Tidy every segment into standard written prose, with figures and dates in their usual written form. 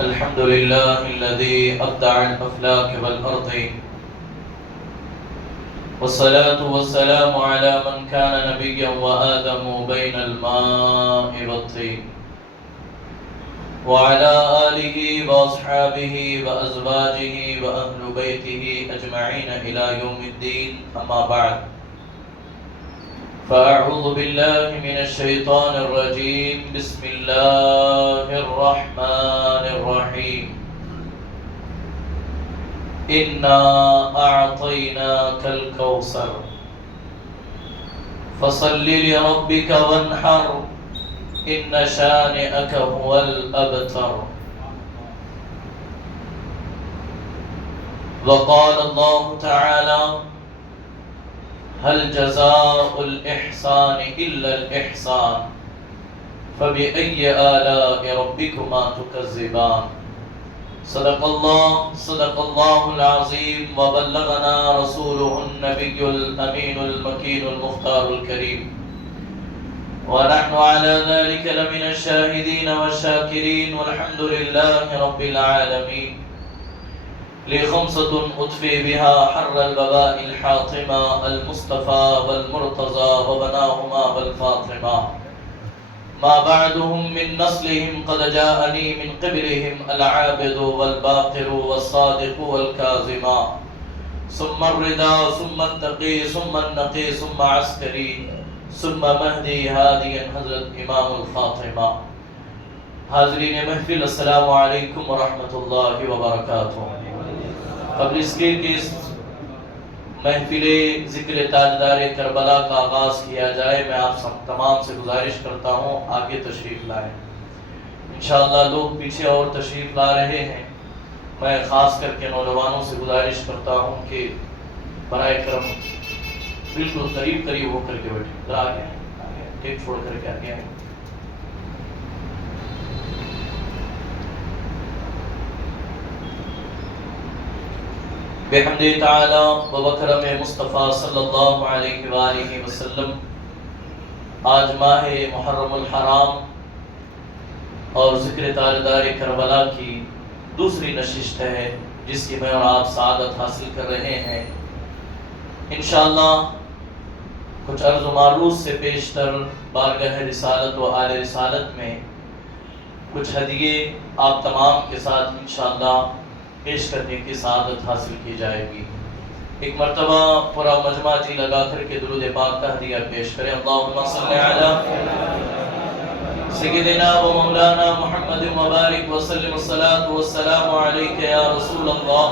الحمد لله الذي أبدع الأفلاك والأرض، والصلاة والسلام على من كان نبيا وآدم بين الماء والطين، وعلى آله وأصحابه وأزواجه وأهل بيته أجمعين إلى يوم الدين. أما بعد، فأعوذ بالله من الشيطان الرجيم. بسم الله الرحمن الرحيم. إنا أعطيناك الكوثر فصل لربك وانحر إن شانئك هو الأبتر. وقال الله تعالى: هل جزاء الإحسان إلا الإحسان فبأي آلاء ربكما تكذبان. صدق الله العظيم، وبلغنا رسوله النبي الأمين المكين المختار الكريم، ونحن على ذلك لمن الشاهدين والشاكرين، والحمد لله رب العالمين. لخمسة أطفئ بها حر الوباء الحاطمة، المصطفى والمرتضى وبناهما والفاطمة. ما بعدهم من نسلهم قد جاءني من قبلهم العابد والباقر والصادق والكاظم، ثم الرضا ثم التقي ثم النقي ثم عسكري ثم مهدي هاديا حضرت امام الفاطمہ. حاضرین محفل، السلام علیکم ورحمۃ اللہ وبرکاتہ. قبل اس کے اس محفل ذکر تاجدار کربلا کا آغاز کیا جائے، میں آپ سب تمام سے گزارش کرتا ہوں آگے تشریف لائیں. انشاءاللہ لوگ پیچھے اور تشریف لا رہے ہیں. میں خاص کر کے نوجوانوں سے گزارش کرتا ہوں کہ برائے کرم بالکل قریب ہو کر کے بیٹھیں. آگے ٹیپ چھوڑ کر کے آگے آئیں. بحمد تعالی و بکرم مصطفیٰ صلی اللہ علیہ وآلہ وسلم، آج ماہ محرم الحرام اور ذکر تاجدار کربلا کی دوسری نشست ہے، جس کی میں اور آپ سعادت حاصل کر رہے ہیں. انشاءاللہ کچھ عرض و معروض سے پیشتر بارگاہ رسالت و آل رسالت میں کچھ ہدیے آپ تمام کے ساتھ انشاءاللہ پیش کرنے کی سعادت حاصل کی جائے گی. ایک مرتبہ پورا مجمع جی لگا کر کے درود پاک کا ہدیہ پیش کریں. اللہم صلی علی سیدنا و مولانا محمد مبارک وسلم. الصلاۃ والسلام علیک یا رسول اللہ،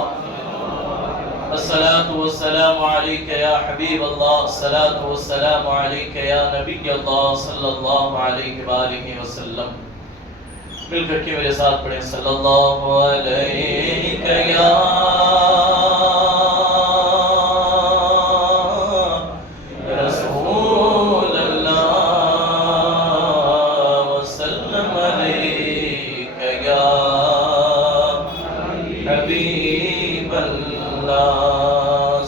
الصلاۃ والسلام علیک یا حبیب اللہ، الصلاۃ والسلام علیک یا نبی اللہ صلی اللہ علیہ وآلہ وسلم. مل کر کے میرے ساتھ پڑھیں: صلی اللہ علیہ یا رسول اللہ، وسلم علیک یا حبیب اللہ،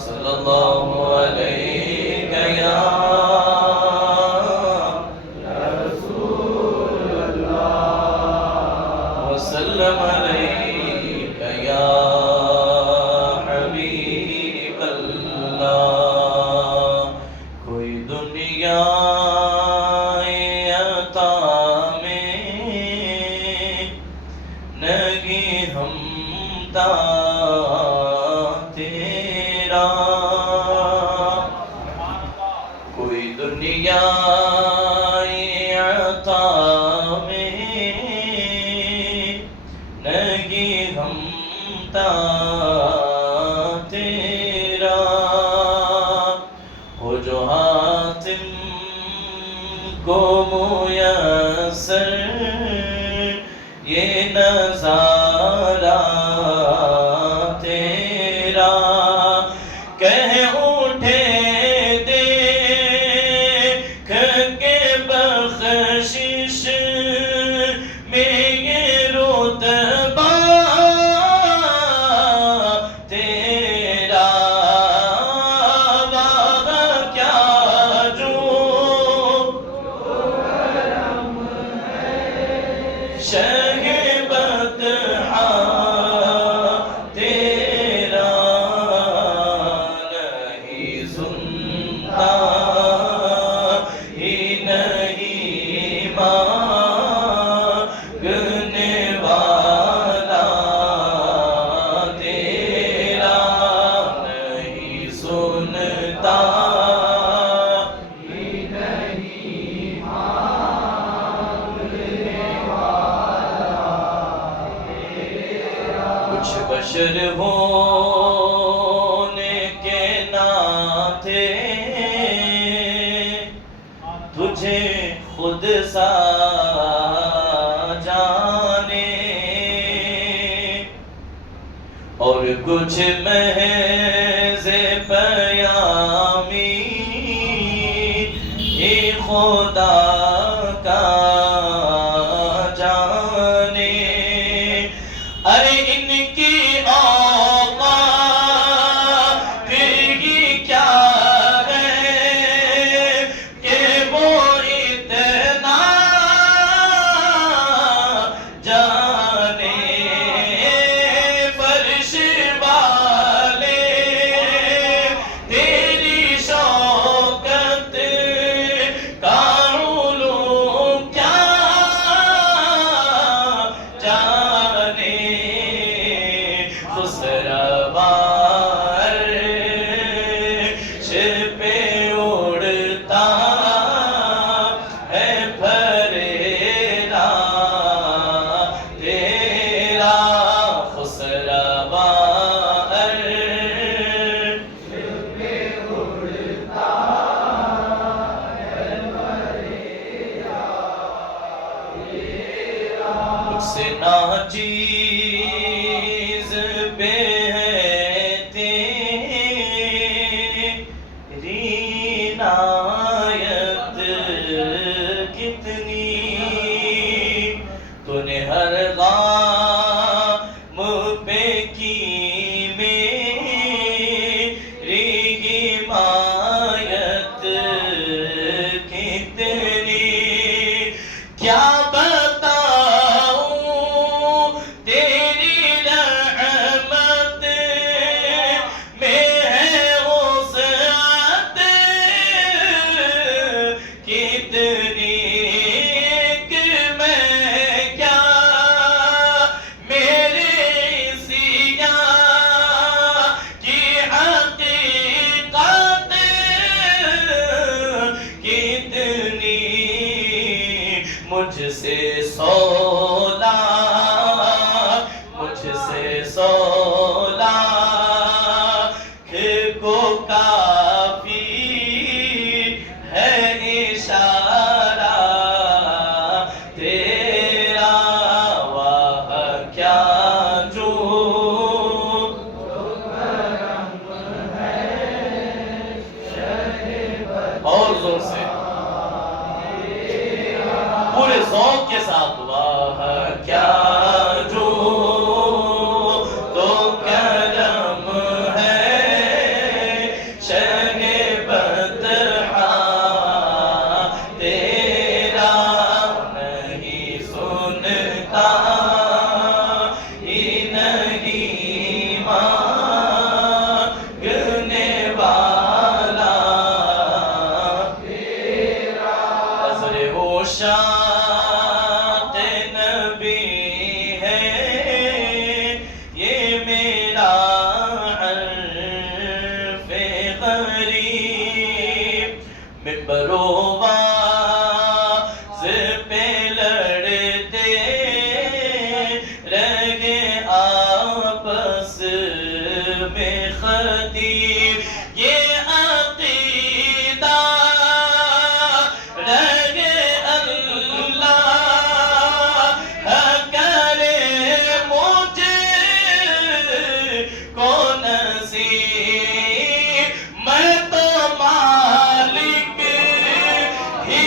صلی اللہ علیہ یا وسلم علیک یا حبیب اللہ. کوئی دنیا عطا میں نہیں ہمتا تیرا، کوئی دنیا عطا میں نہیں ہمتا تیرا. ہو جو حاتم کو میسر یہ نظارہ تیرا، کہہ اٹھے دیکھ کے بخشش میں یہ رتبہ تیرا. واہ کیا جو تجھے خود سا جانے، اور کچھ محض پیامی خدا کا جانے۔ ارے ان کی اوقات ہی کیا ہے کہ وہ اتنا جانے، فرش والے تیری شوکت کا علوم کیا جانے۔ خسروار عرش پہ اڑتا ہے پھریرا تیرا، خسروار عرش پہ اڑتا ہے پھریرا تیرا، مجھ سے ناچیز پہ ہے تیری عنایت کتنی، تو نے ہر غام پہ کی میری حمایت کتنی، کیا بتاؤں تیری رحمت میں ہے وسعت کتنی، کہ میں کیا میرے عصیان کی حقیقت کتنی، مجھ سے سولا مجھ سے سولا کو کافی ہے اشارہ تیرا، واہ کیا جو اور زور سے پورے ذوق کے ساتھ، واہ کیا جو تو کرم ہے شہ بطحا تیرا، نہیں سنتا ہی نہیں مانگنے والا تیرا، نظر عشاق نبی ہے یہ میرا حرف غریب، ممبر و واعظ پہ لڑتے رہے آپس میں خطیب، یہ عقیدہ رہے اللہ کرے مجھے کو نصیب، میں تو مالک ہی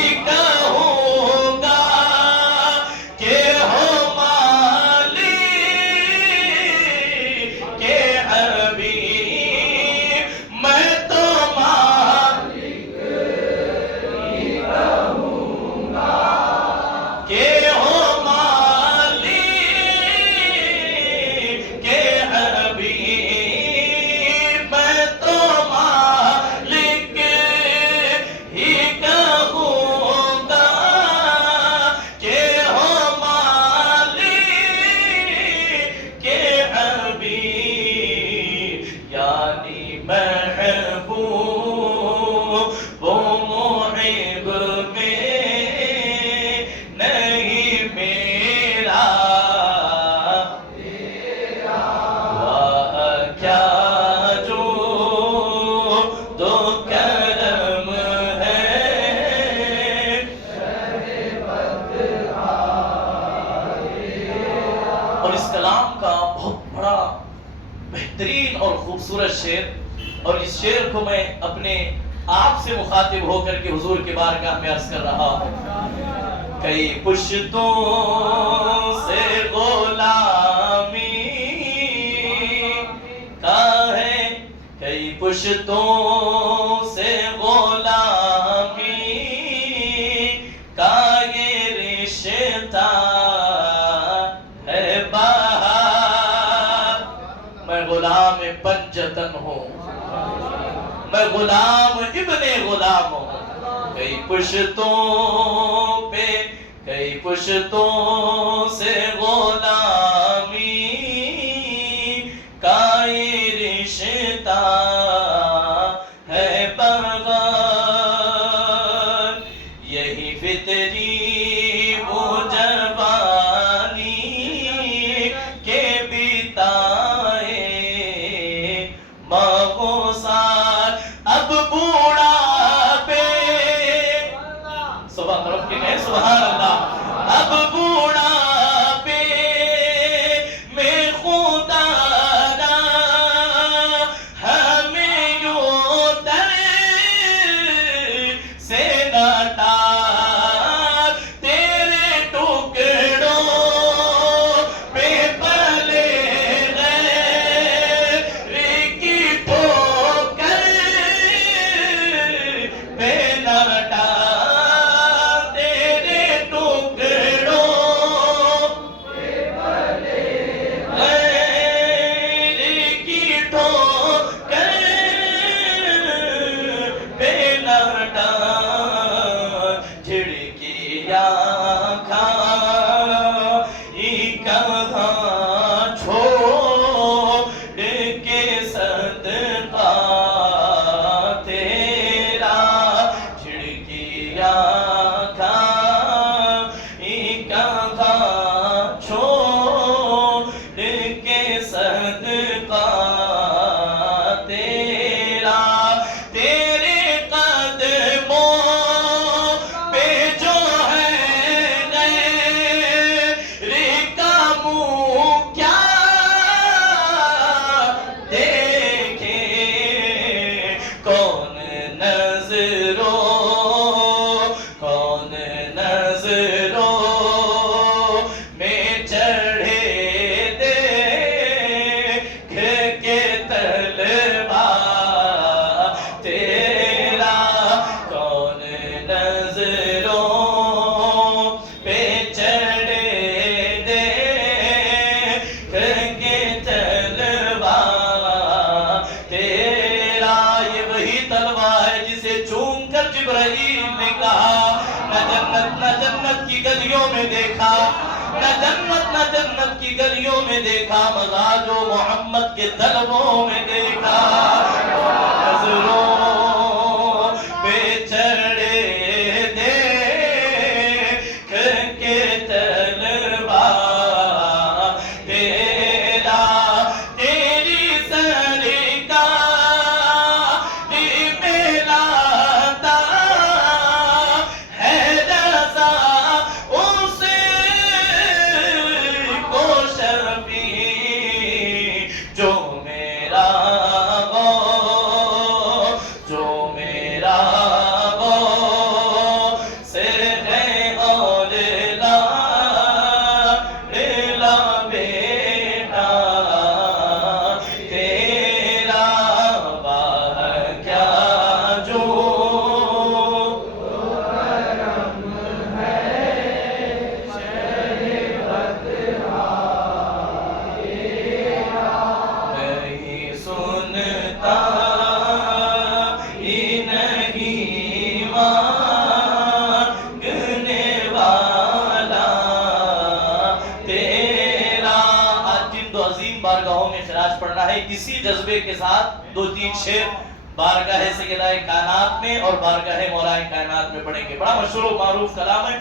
خوبصورت شعر، اور اس شعر کو میں اپنے آپ سے مخاطب ہو کر کے حضور کے بارگاہ میں عرض کر رہا ہوں۔ کئی پشتوں سے غلامی کا ہے، کئی پشتوں سے غلامی کا یہ رشتہ ہے بہار۔ میں غلام پنجتن ہوں، میں غلام ابن غلام ہوں، کئی پشتوں پہ، کئی پشتوں سے غلامی کا یہ رشتہ ہے بغار۔ یہی فطری وہ جوانی کے بتائے ماہ و سال، اب بوڑھا پہ، سبحان رب کے کہیں سبحان اللہ، اب بوڑھا پہ میں خدا نہ ہمیں یوں در سے نہ ٹال، تیرے ٹکڑوں پہ پلے غیر کی ٹھوکر پہ نہ ٹال، تیرے ٹکڑوں غیر کی ٹھوکر پہ نہ ٹال، جھڑکیاں کھائی کہاں چھوڑ کے صدقہ تیرا، جھڑکیاں کھائی کہاں چھوڑ کے صدقہ تیرا، تیرے قدموں پہ جو ہے غیر کا منہ کیا دیکھے، کون نظروں میں چڑھے دیکھ کے طلبہ تیرا، کون نظروں پہ چڑھے دیکھ کے طلبہ تیرا۔ یہ وہی طلبہ ہے جسے چوم کر جبرائیل نے کہا، نہ جنت کی گلیوں میں دیکھا، نہ جنت کی گلیوں میں دیکھا، مزہ جو محمد کے طلبوں میں دیکھا، نظروں پہ چڑھے دیکھ کے طلبہ تیرا، تیری سرکاری میں لاتا ہے رضا اسے کو شفیع، جو میرا جو میرا سے ہے اور لا بیٹا تیرا، باہر کیا جو نہیں سنتا ہی نہیں مانگنے والا تیرا۔ آج جن دو عظیم بارگاہوں میں خراج پڑھنا ہے، اسی جذبے کے ساتھ دو تین شعر بارگاہ سیدہ کائنات میں اور بارگاہ مولا کائنات میں پڑھیں گے۔ بڑا مشہور و معروف کلام ہے،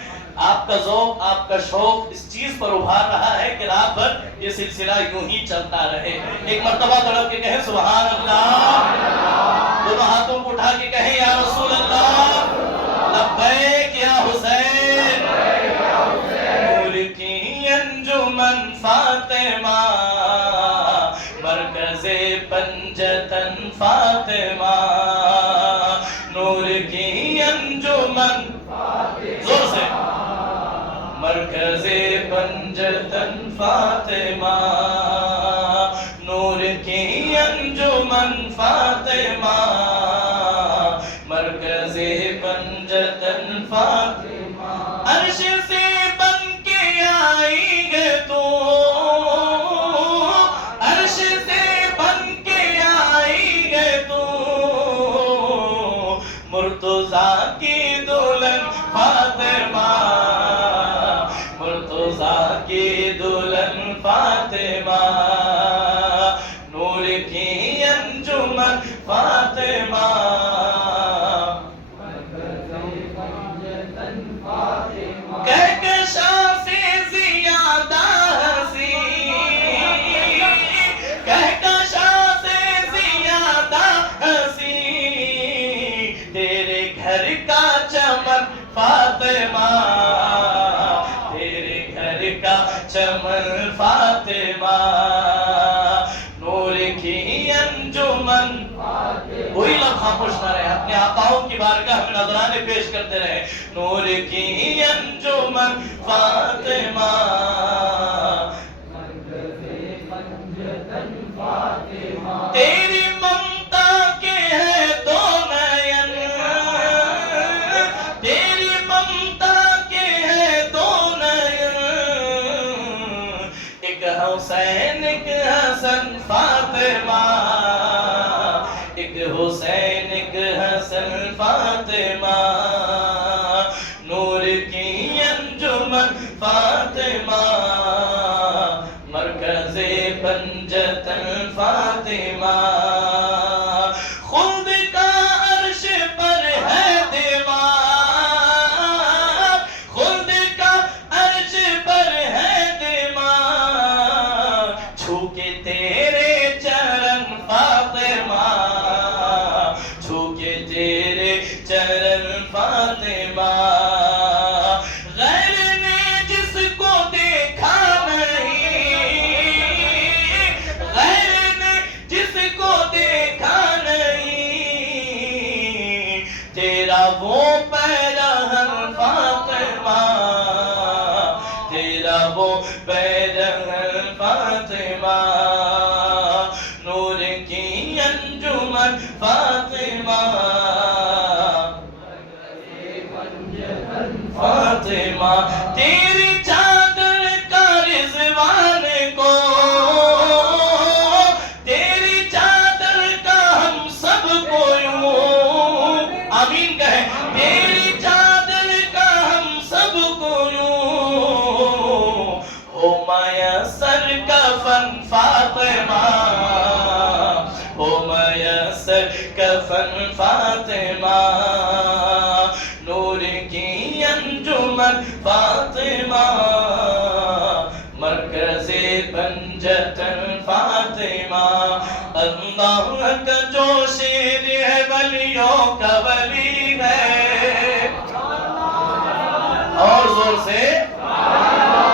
آپ کا ذوق، آپ کا شوق اس چیز پر ابھار رہا ہے کہ رات بھر یہ سلسلہ یوں ہی چلتا رہے۔ ایک مرتبہ تڑپ کے کہیں سبحان اللہ، دونوں ہاتھوں کو اٹھا کے کہیں یا رسول اللہ، لبیک یا حسین، نور کی انجمن فاطمہ، مرکز پنجر فاطمہ، نور کی انجمن زور سے، مرکز پنجتن فاطمہ، نور کی انجمن فاطمہ، مرکز پنجتن فاطمہ، عرش سے بن کے آئی گے تو، عرش سے بن کے آئی گے تو، مرتضیٰ کی دلہن فاطمہ، مرتضیٰ کی دلہن فاطمہ، نور کی انجمن فاطمہ، کہکشاں سے زیادہ ہنسی، کہکشاں سے زیادہ ہنسی، تیرے گھر کا چمن فاطمہ، تیرے گھر کا چمن فاطمہ، نور کی انجمن، وہی لمحہ پوچھنا رہے، اپنے آقاؤں کی بارگاہ میں نذرانے پیش کرتے رہے، نور کی انجمن فاطمہ، تیری ممتا کے ہے دو نین، تیری ممتا کے ہے دو نین، ایک حسین ایک حسن فاطمہ، ایک حسین ایک حسن فاطمہ، نور کی انجمن فاطمہ، مرکز پنجتن فاطمہ، خلد کا عرش پر ہے دیوار، خلد کا عرش پر ہے دیوار، چھو کے تیرے چرن فاطمہ، چھو کے تیرے چرن فاطمہ، غیر نے جس کو دیکھا نہیں، غیر نے جس کو دیکھا نہیں، تیرا وہ پیرہن فاطمہ، تیرا وہ پیرہن فاطمہ، نور کی انجمن فاطمہ، فاطمہ، تیری چادر کا رضوان کو، تیری چادر کا ہم سب کو یوں، آمین کہیں، تیری چادر کا ہم سب کو یوں، ہو میسر کفن فاطمہ، ہو میسر کفن فاطمہ، نور کی انجمن فاطمہ، مرکز پنجتن فاطمہ، اللہ کا جو شیر ہے ولیوں کا ولی ہے، اور زور سے،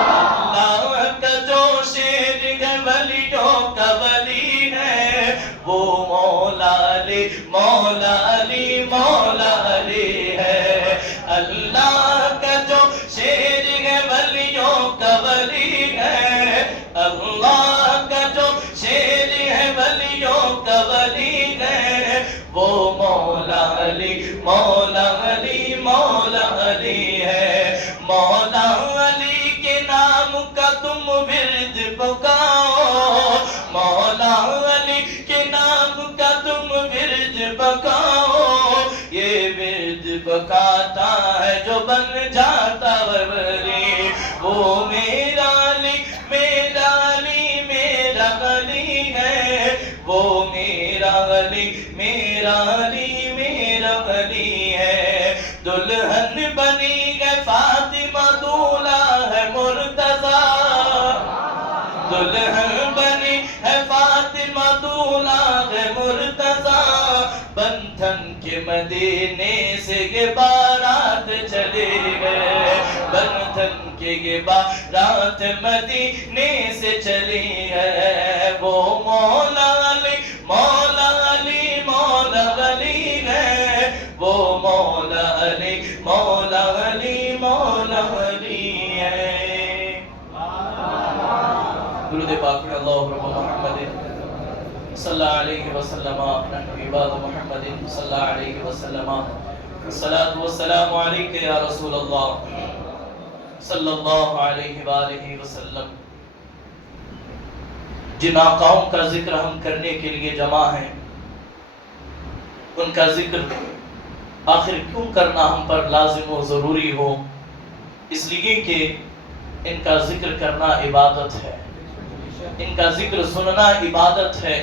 اللہ کا جو شیر ہے ولیوں کا ولی ہے، وہ مولا علی مولا علی مولا علی ہے، اللہ کا جو شیر ہے ولیوں کا ولی ہے، اللہ کا جو شیر ہے ولیوں کا ولی ہے، وہ مولا علی مولا علی مولا علی ہے، مولا علی کے نام کا تم ورد پکاؤ، مولا علی کے نام کا تم ورد پکاؤ، یہ ورد پکاتا ہے جو بن جاتا ولی، وہ میرا علی میرا علی میرا علی ہے، وہ میرا علی میرا علی میرا علی ہے، دلہن بنی ہے فاطمہ دولہا ہے مرتضیٰ، دلہن بنی ہے فاطمہ دولہا ہے مرتضیٰ، بندھن کے مدینے سے یہ بارات چلے گئے، بندھن کے یہ بارات مدینے سے چلی ہے، وہ مولا علی مولا علی مولا علی مولا علی مولا علی ہے۔ درود پاک پڑھیں اللہ رب محمد صلی اللہ علیہ وسلم، نحن عباد محمد صلی اللہ علیہ وسلم، الصلاۃ والسلام علیک یا رسول اللہ صلی اللہ علیہ وآلہ وسلم۔ جن آقاؤں کا ذکر ہم کرنے کے لیے جمع ہیں، ان کا ذکر آخر کیوں کرنا ہم پر لازم و ضروری ہو؟ اس لیے کہ ان کا ذکر کرنا عبادت ہے، ان کا ذکر سننا عبادت ہے،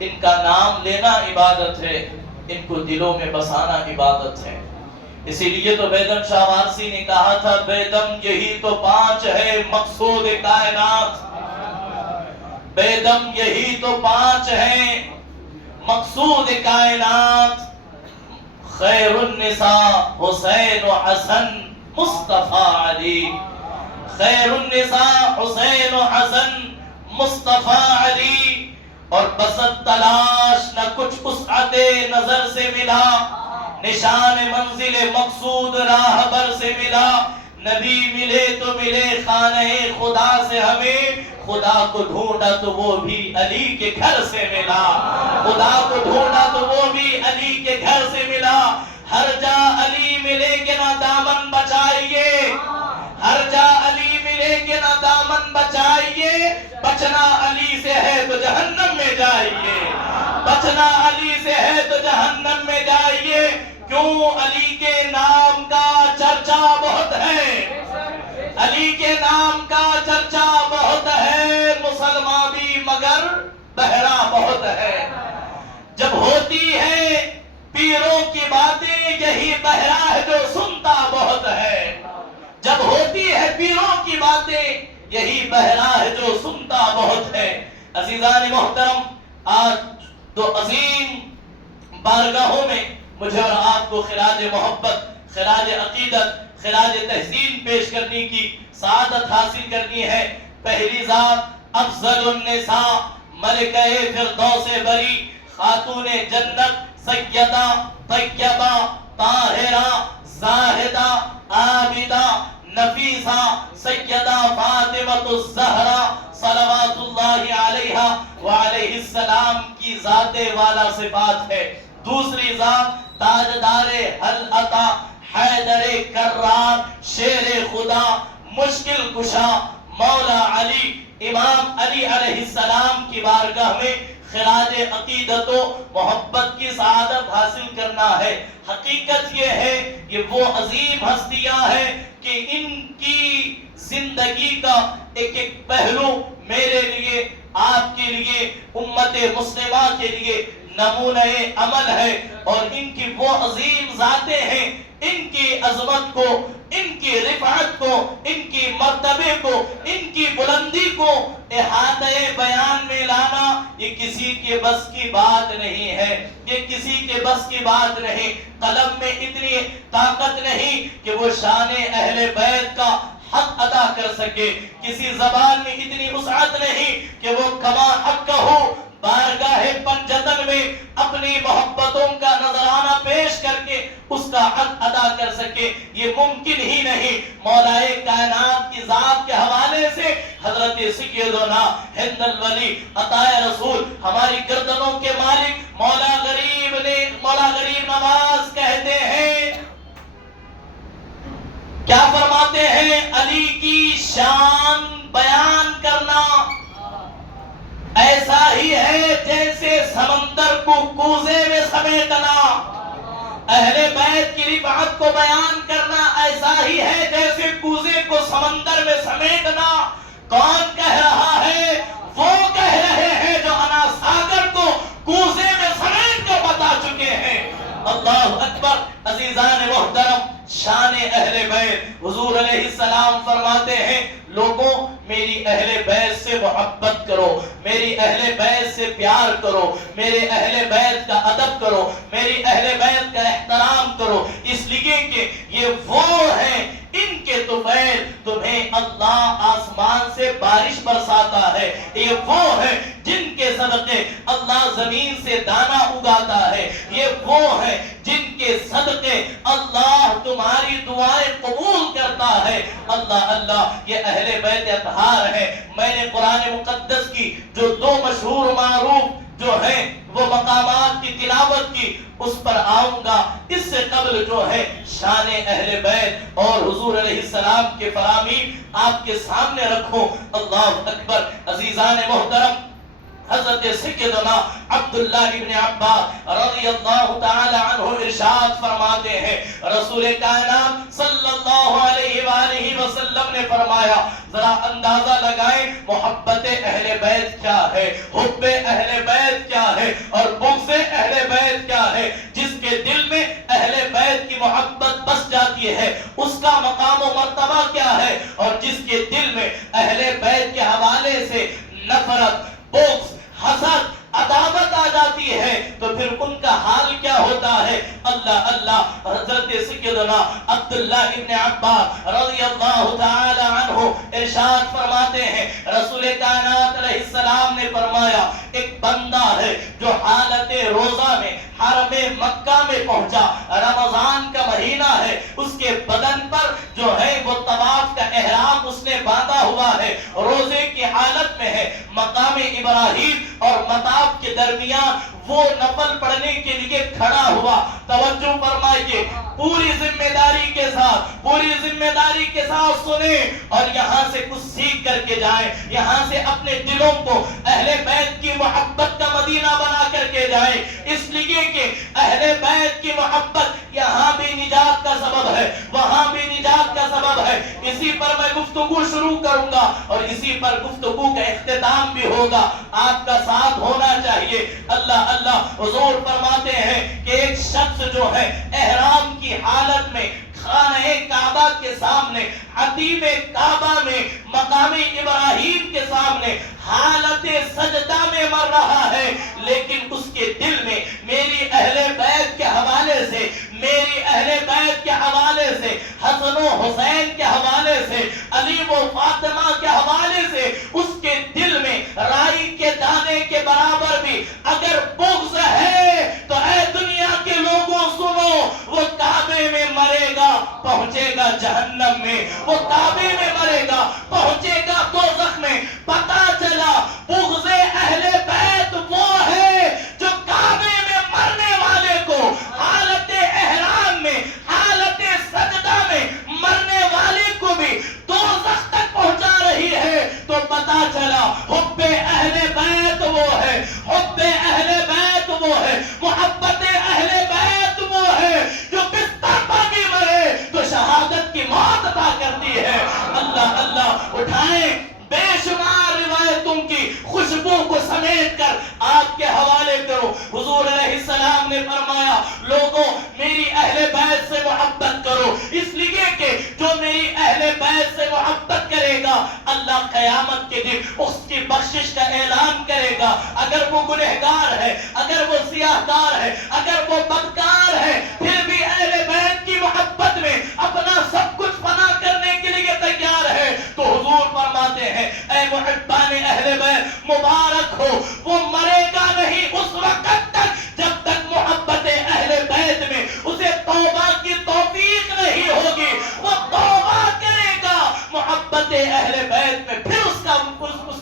ان کا نام لینا عبادت ہے، ان کو دلوں میں بسانا عبادت ہے۔ اسی لیے تو بیدم شاہ وارسی نے کہا تھا، بیدم یہی تو پانچ ہے مقصود کائنات، بیدم یہی تو پانچ ہے مقصود کائنات، خیر النساء حسین و حسن مصطفیٰ علی، خیر النساء حسین و حسن مصطفیٰ علی۔ اور بسط تلاش نہ کچھ وسعت نظر سے ملا، نشان منزل مقصود راہ بر سے ملا، نبی ملے تو ملے خانہ خدا سے ہمیں، خدا کو ڈھونڈا تو وہ بھی علی کے گھر سے ملا، خدا کو ڈھونڈا تو وہ بھی علی کے گھر سے ملا۔ ہر جا علی ملے کہ نہ دامن بچائیے، ہر جا علی ملے کہ نہ دامن بچائیے، بچنا علی سے ہے تو جہنم میں جائیے، بچنا علی سے ہے تو جہنم میں جائیے۔ کیوں؟ علی کے نام کا چرچا بہت ہے، علی کے نام کا چرچا بہت ہے، مسلمان بھی مگر بہرا بہت ہے۔ جب ہوتی ہے پیروں کی باتیں یہی بہرا ہے جو سنتا بہت ہے، جب ہوتی ہے پیروں کی باتیں یہی بہرا ہے جو سنتا بہت ہے۔ عزیزان محترم، آج دو عظیم بارگاہوں میں مجھے اور آپ کو خراج محبت، خراج عقیدت، خراج تحسین پیش کرنے کی سعادت حاصل کرنی ہے۔ پہلی ذات افضل النساء، ملکہ فردوس بری، خاتون جنت، سیدہ طیبہ طاہرہ زاہدہ عابدہ نفیسہ، سیدہ فاطمہ الزہرا صلوات اللہ علیہا وعلیہ السلام کی ذات والا صفات ہے۔ دوسری ذات تاجدار حل عطا، حیدر کرار، شیر خدا، مشکل کشا، مولا علی، امام علی علیہ السلام کی بارگاہ میں خراج عقیدت و محبت کی سعادت حاصل کرنا ہے۔ حقیقت یہ ہے کہ وہ عظیم ہستیاں ہیں کہ ان کی زندگی کا ایک ایک پہلو میرے لیے، آپ کے لیے، امت مسلمہ کے لیے نمونہ عمل ہے، اور ان کی وہ عظیم ذاتیں ہیں، ان کی عظمت کو، ان کی رفعت کو، ان کی مرتبے کو، ان کی بلندی کو احاطہ بیان میں لانا یہ کسی کے بس کی بات نہیں ہے، یہ کسی کے بس کی بات نہیں۔ قلم میں اتنی طاقت نہیں کہ وہ شان اہل بیت کا حق ادا کر سکے، کسی زبان میں اتنی وسعت نہیں کہ وہ کما حق کہو، بارگاہ پنجتن میں اپنی محبتوں کا نذرانہ پیش کر کے اس کا حق ادا کر سکے، یہ ممکن ہی نہیں۔ مولائے کائنات کی ذات کے حوالے سے حضرت سیدنا ہند الولی عطائے رسول، ہماری گردنوں کے مالک مولا غریب نواز کہتے ہیں، کیا فرماتے ہیں؟ علی کی شان بیان کرنا ایسا ہی ہے جیسے سمندر کو کوزے میں سمیٹنا، اہل بیت کی رفعت کو بیان کرنا ایسا ہی ہے جیسے کوزے کو سمندر میں سمیٹنا۔ کون کہہ رہا ہے؟ وہ کہہ رہے ہیں جو انا ساگر کو کوزے میں سمیٹ کے بتا چکے ہیں۔ اللہ اکبر۔ عزیزان محترم، شان اہل بیت، حضور علیہ السلام فرماتے ہیں، لوگوں میری اہل بیت سے محبت کرو، میری اہل بیت سے پیار کرو، میرے اہل بیت کا ادب کرو، میری اہل بیت کا احترام کرو، اس لیے کہ یہ وہ ہیں ان کے طفیل تمہیں اللہ آسمان سے بارش برساتا ہے، یہ وہ ہیں جن کے صدقے اللہ زمین سے دانہ اگاتا ہے، یہ وہ ہیں جن کے صدقے اللہ تمہاری دعائیں قبول کرتا ہے۔ اللہ اللہ، یہ اہل بیت اطہار ہے۔ میں نے قرآن مقدس کی جو دو مشہور معروف جو ہیں وہ مقامات کی تلاوت کی، اس پر آؤں گا۔ اس سے قبل جو ہے شان اہل بیت اور حضور علیہ السلام کے فرامین آپ کے سامنے رکھوں۔ اللہ اکبر۔ عزیزان محترم، حضرت سیدنا عبداللہ ابن عباس رضی اللہ تعالی عنہ ارشاد فرماتے ہیں، رسول کائنات صلی اللہ علیہ وآلہ وسلم نے فرمایا، ذرا اندازہ لگائیں محبت اہل بیت کیا ہے، حب اہل بیت کیا ہے اور بغض اہل بیت کیا ہے۔ جس کے دل میں اہل بیت کی محبت بس جاتی ہے اس کا مقام و مرتبہ کیا ہے، اور جس کے دل میں اہل بیت کے حوالے سے نفرت، بغض، حسد، عداوت آ جاتی ہے تو پھر ان کا حال کیا ہوتا ہے۔ اللہ اللہ۔ حضرت سیدنا عبداللہ ابن عباس رضی اللہ تعالی عنہ ارشاد فرماتے ہیں، رسول کائنات علیہ السلام نے فرمایا، ایک بندہ ہے جو حالت روزہ میں حرم مکہ میں پہنچا، رمضان کا مہینہ ہے، اس کے بدن پر جو ہے وہ طواف کا احرام اس نے باندھا ہوا ہے، روزے کی حالت میں ہے، مقام ابراہیم اور مطاف کے درمیان وہ نفل پڑھنے کے لیے کھڑا ہوا۔ توجہ فرمائیے، پوری ذمہ داری کے ساتھ سنیں اور یہاں سے کچھ سیکھ کر کے جائیں، یہاں سے اپنے دلوں کو اہل بیت کی محبت کا مدینہ بنا کر کے جائیں، اس لیے کہ اہل بیت کی محبت یہاں بھی نجات کا سبب ہے، وہاں بھی نجات کا سبب ہے۔ اسی پر میں گفتگو شروع کروں گا اور اسی پر گفتگو کا اختتام بھی ہوگا۔ آپ کا ساتھ ہونا چاہیے۔ اللہ اللہ۔ حضور فرماتے ہیں کہ ایک شخص جو ہے احرام کی حالت میں خانہ کعبہ کے سامنے، حتیم کعبہ میں، مقام ابراہیم کے سامنے حالت سجدہ میں مر رہا ہے، لیکن اس کے دل میں میری اہل بیت کے حوالے سے، میری اہل بیت کے حوالے سے، حسن و حسین کے حوالے سے، علی و فاطمہ کے حوالے سے اس کے دل میں رائی کے دانے کے برابر بھی اگر بغض ہے تو اے دنیا کے لوگوں سنو، وہ کعبے میں مرے گا پہنچے گا جہنم میں، وہ کعبے میں مرے گا پہنچے گا دوزخ میں۔ پتہ چلا بغض اہل بیت وہ ہے جو کعبے میں مرنے والے کو حالت احرام میں، حالت سجدہ میں مرنے والے کو بھی دوزخ تک پہنچا رہی ہے۔ تو پتہ چلا حب اہل بیت وہ ہے، حب اہل بیت وہ ہے، محبت اہل بیت وہ ہے جو بستر پر بھی مرے تو شہادت کی موت عطا کرتی ہے۔ اللہ اللہ۔ اٹھائیں بے شمار روایتوں کی خوشبو کو سمیٹ کر آپ کے حوالے کرو۔ حضور علیہ السلام نے فرمایا، لوگوں میری اہل بیت سے محبت کرو، اس لیے کہ جو میری اہل بیت سے محبت کرے گا اللہ قیامت کے دن اس کی بخشش کا اعلان کرے گا۔ اگر وہ گنہگار ہے، اگر وہ سیاہکار ہے، اگر وہ بدکار ہے، پھر بھی اہل بیت کی محبت میں اپنا سب کچھ فنا کرنے کے لیے تیار ہے تو حضور فرماتے ہیں، اے محبان اہل بیت مبارک ہو، وہ مرے گا نہیں اس وقت تک جب تک محبت اہل بیت میں اسے توبہ کی توفیق نہیں ہوگی۔ وہ توبہ کرے گا محبت اہل بیت میں، پھر اس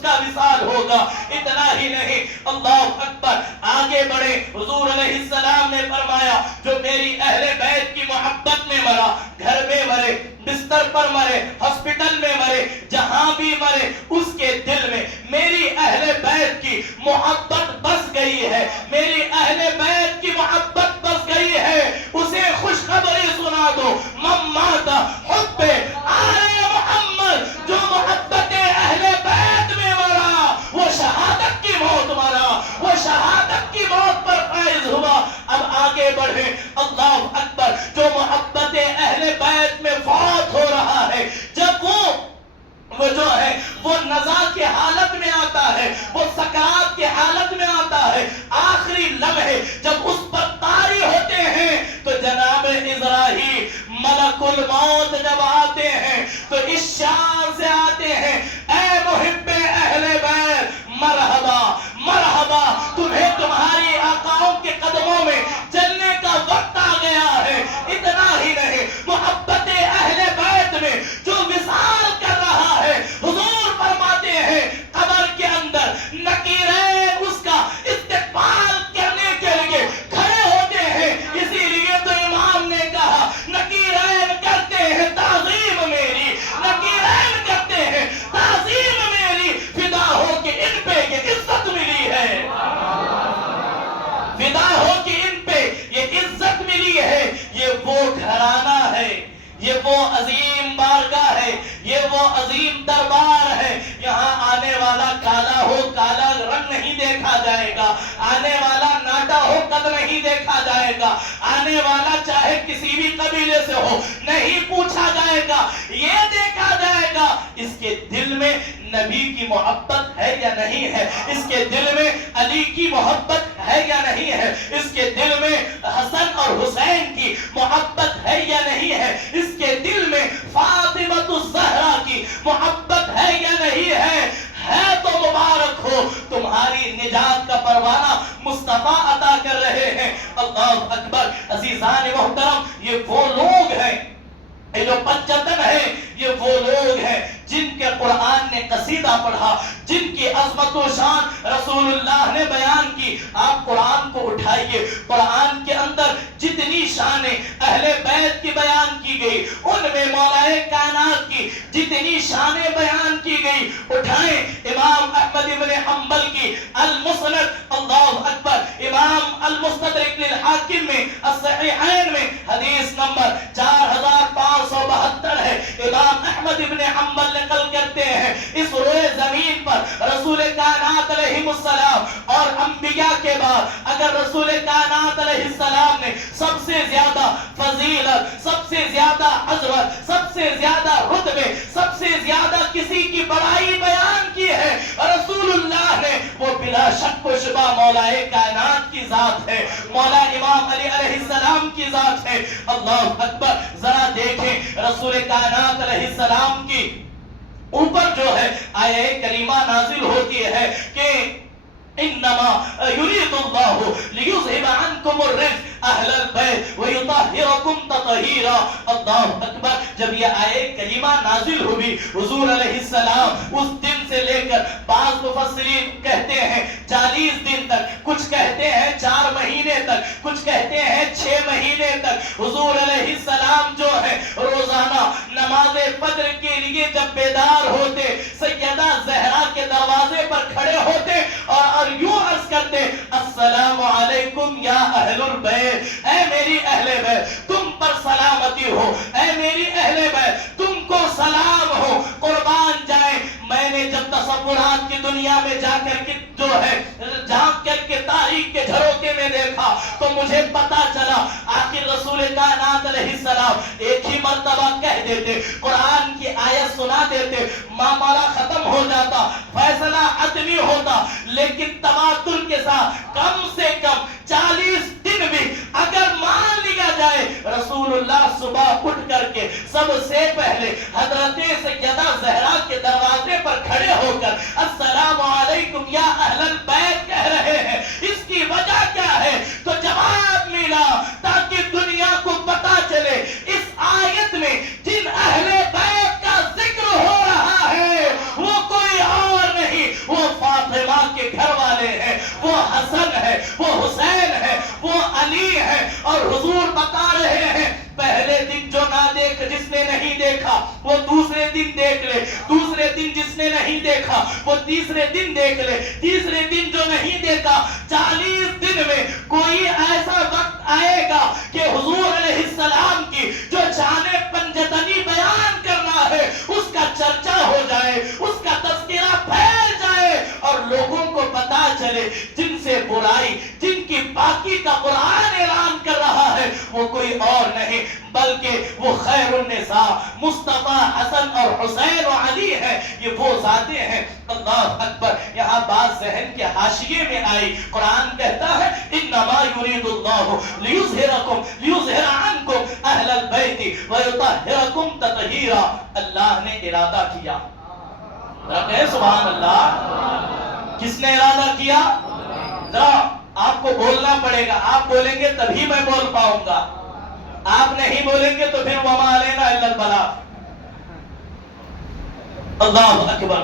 کا وصال ہوگا۔ اتنا ہی نہیں، اللہ اکبر، آگے بڑھے۔ حضور علیہ السلام نے فرمایا، جو میری اہل بیت کی محبت میں مرا، گھر میں مرے، بستر پر مرے، ہاسپٹل میں مرے، جہاں بھی مرے، اس کے دل میں میری اہل بیت کی محبت بس گئی ہے، میری اہل بیت کی محبت بس گئی ہے، اسے خوشخبری سنا دو، من مات حب آل محمد، جو محبت اہل بیت میں مرا وہ شہادت کی موت مرا، وہ شہادت کی موت پر فائز ہوا۔ اب آگے بڑھے۔ اللہ اکبر۔ جو محبت اہل بیت میں فوت ہو رہا ہے، جب وہ جو ہے وہ نزا کی حالت میں آتا ہے، وہ سکرات کی حالت میں آتا ہے، آخری لمحے جب اس پر طاری ہوتے ہیں تو جناب اسرائیل ملک الموت جب آتے ہیں تو اس شان سے آتے ہیں، اے محب اہل بیت مرحبا مرحبا، تمہیں تمہاری آقاؤں کے قدموں میں چلنے کا وقت آ گیا عظیم بارگاہ ہے، یہ وہ عظیم دربار ہے، یہاں آنے والا کالا ہو کالا رنگ نہیں دیکھا جائے گا، آنے والا ناٹا ہو قد نہیں دیکھا جائے گا، آنے والا چاہے کسی بھی قبیلے سے ہو نہیں پوچھا جائے گا، یہ دیکھا جائے گا اس کے دل میں نبی کی محبت ہے یا نہیں ہے، اس کے دل میں علی کی محبت ہے یا نہیں ہے، اس کے دل میں حسن اور حسین کی محبت ہے یا نہیں ہے، اس کے دل میں فاطمہ الزہرا کی محبت ہے یا نہیں ہے تو مبارک ہو، تمہاری نجات کا پروانہ مصطفیٰ عطا کر رہے ہیں۔ اللہ اکبر۔ عزیزان محترم، یہ وہ لوگ ہیں، یہ جو پنجتن ہیں، یہ وہ لوگ ہیں جن کے قرآن نے قصیدہ پڑھا، جن کی عظمت و شان رسول اللہ نے بیان کی۔ آپ قرآن کو اٹھائیے، قرآن کے اندر جتنی شانیں اہل بیت کی بیان کی گئی، ان میں مولا کائنات کی جتنی شانیں بیان کی گئی، اٹھائیں امام احمد بن حنبل کی المسند، اللہ اکبر، امام المستدرک للحاکم میں الصحیحین میں حدیث نمبر 4572 ہے۔ امام احمد بن حنبل نقل کرتے ہیں، اس روئے زمین پر رسول کائنات علیہ السلام اور انبیاء کے بعد اگر رسول کائنات علیہ السلام نے سب سے زیادہ فضیلت، سب سے زیادہ عظمت، سب سے زیادہ رتبے، سب سے زیادہ کسی کی بڑائی بیان کی ہے، رسول اللہ نے، وہ بلا شک و شبہ مولا کائنات کی ذات ہے، مولا امام علی علیہ السلام کی ذات ہے۔ اللہ اکبر۔ ذرا دیکھیں رسول کائنات علیہ السلام کی اوپر جو ہے آیہ کریمہ نازل ہوتی ہے کہ انما یرید اللہ لیذہب عنکم الرجس اہل البیت ویطہرکم تطہیرا۔ اللہ اکبر۔ جب یہ آیہ کریمہ نازل ہوئی، حضور علیہ السلام اس دن سے لے کر بعض مفسرین کہتے ہیں 40 دن تک، کچھ کہتے ہیں 4 مہینے تک، کچھ کہتے ہیں 6 مہینے تک حضور علیہ السلام جو ہے روزانہ نماز فجر کے لیے جب بیدار ہوتے، سیدہ زہرا کے دروازے پر کھڑے ہوتے اور یوں عرض کرتے السلام علیکم یا اہل البیت، اے میری اہل بیت تم پر سلامتی ہو، اے میری اہل بیت تم کو سلام ہو، قربان جائیں میں نے جب تصورات کی دنیا میں جا کر کے جو ہے جھانک کر کے تاریخ کے جھروکے میں دیکھا تو مجھے پتا چلا آخر رسول کائنات علیہ السلام ایک ہی مرتبہ کہہ دیتے، قرآن کی آیت سنا دیتے، معاملہ ختم ہو جاتا، فیصلہ عدمی ہوتا، لیکن تواتر کے ساتھ کم سے کم 40 دن بھی اگر مان لیا جائے رسول اللہ صبح اٹھ کر کے سب سے پہلے حضرت سیدہ زہرا کے دروازے پر کھڑے ہو کر السلام علیکم یا اہل البیت کہہ رہے ہیں۔ اس کی وجہ کیا ہے؟ تو جواب ملا تاکہ دنیا کو پتا چلے اس آیت میں جن اہل بیت کا ذکر ہو رہا ہے وہ کوئی اور نہیں، وہ فاطمہ کے گھر والے ہیں، وہ حسن ہے، وہ حسین ہے، وہ علی ہے، اور حضور بتا رہے ہیں پہلے دن جو نہ دیکھ جس نے نہیں دیکھا وہ دوسرے دن دیکھ لے، دوسرے دن جس نے نہیں دیکھا وہ تیسرے دن دیکھ لے، تیسرے دن جو نہیں دیکھا 40 دن میں کوئی ایسا وقت آئے گا کہ حضور علیہ السلام کی جو شان پنجتنی بیان کرنا ہے اس کا چرچا ہو جائے، اس کا تذکرہ پھیل جائے اور لوگوں کو پتا چلے جن سے برائی، جن کی پاکی کا قرآن اعلان کر رہا ہے وہ کوئی اور نہیں بلکہ وہ خیر النساء مصطفیٰ حسن اور حسین و علی ہے، یہ وہ ذاتیں ہیں۔ اللہ اکبر۔ یہاں بات ذہن کے حاشیے میں آئی، قرآن کہتا ہے انما یرید اللہ لیظہر عنکم اہل البیت ویطہرکم تطہیرا۔ اللہ نے ارادہ کیا، سبحان اللہ، کس نے ارادہ کیا؟ ذرا آپ کو بولنا پڑے گا، آپ بولیں گے تبھی میں بول پاؤں گا، آپ نہیں بولیں گے تو پھر وما علینا الا البلاغ۔ اللہ اکبر۔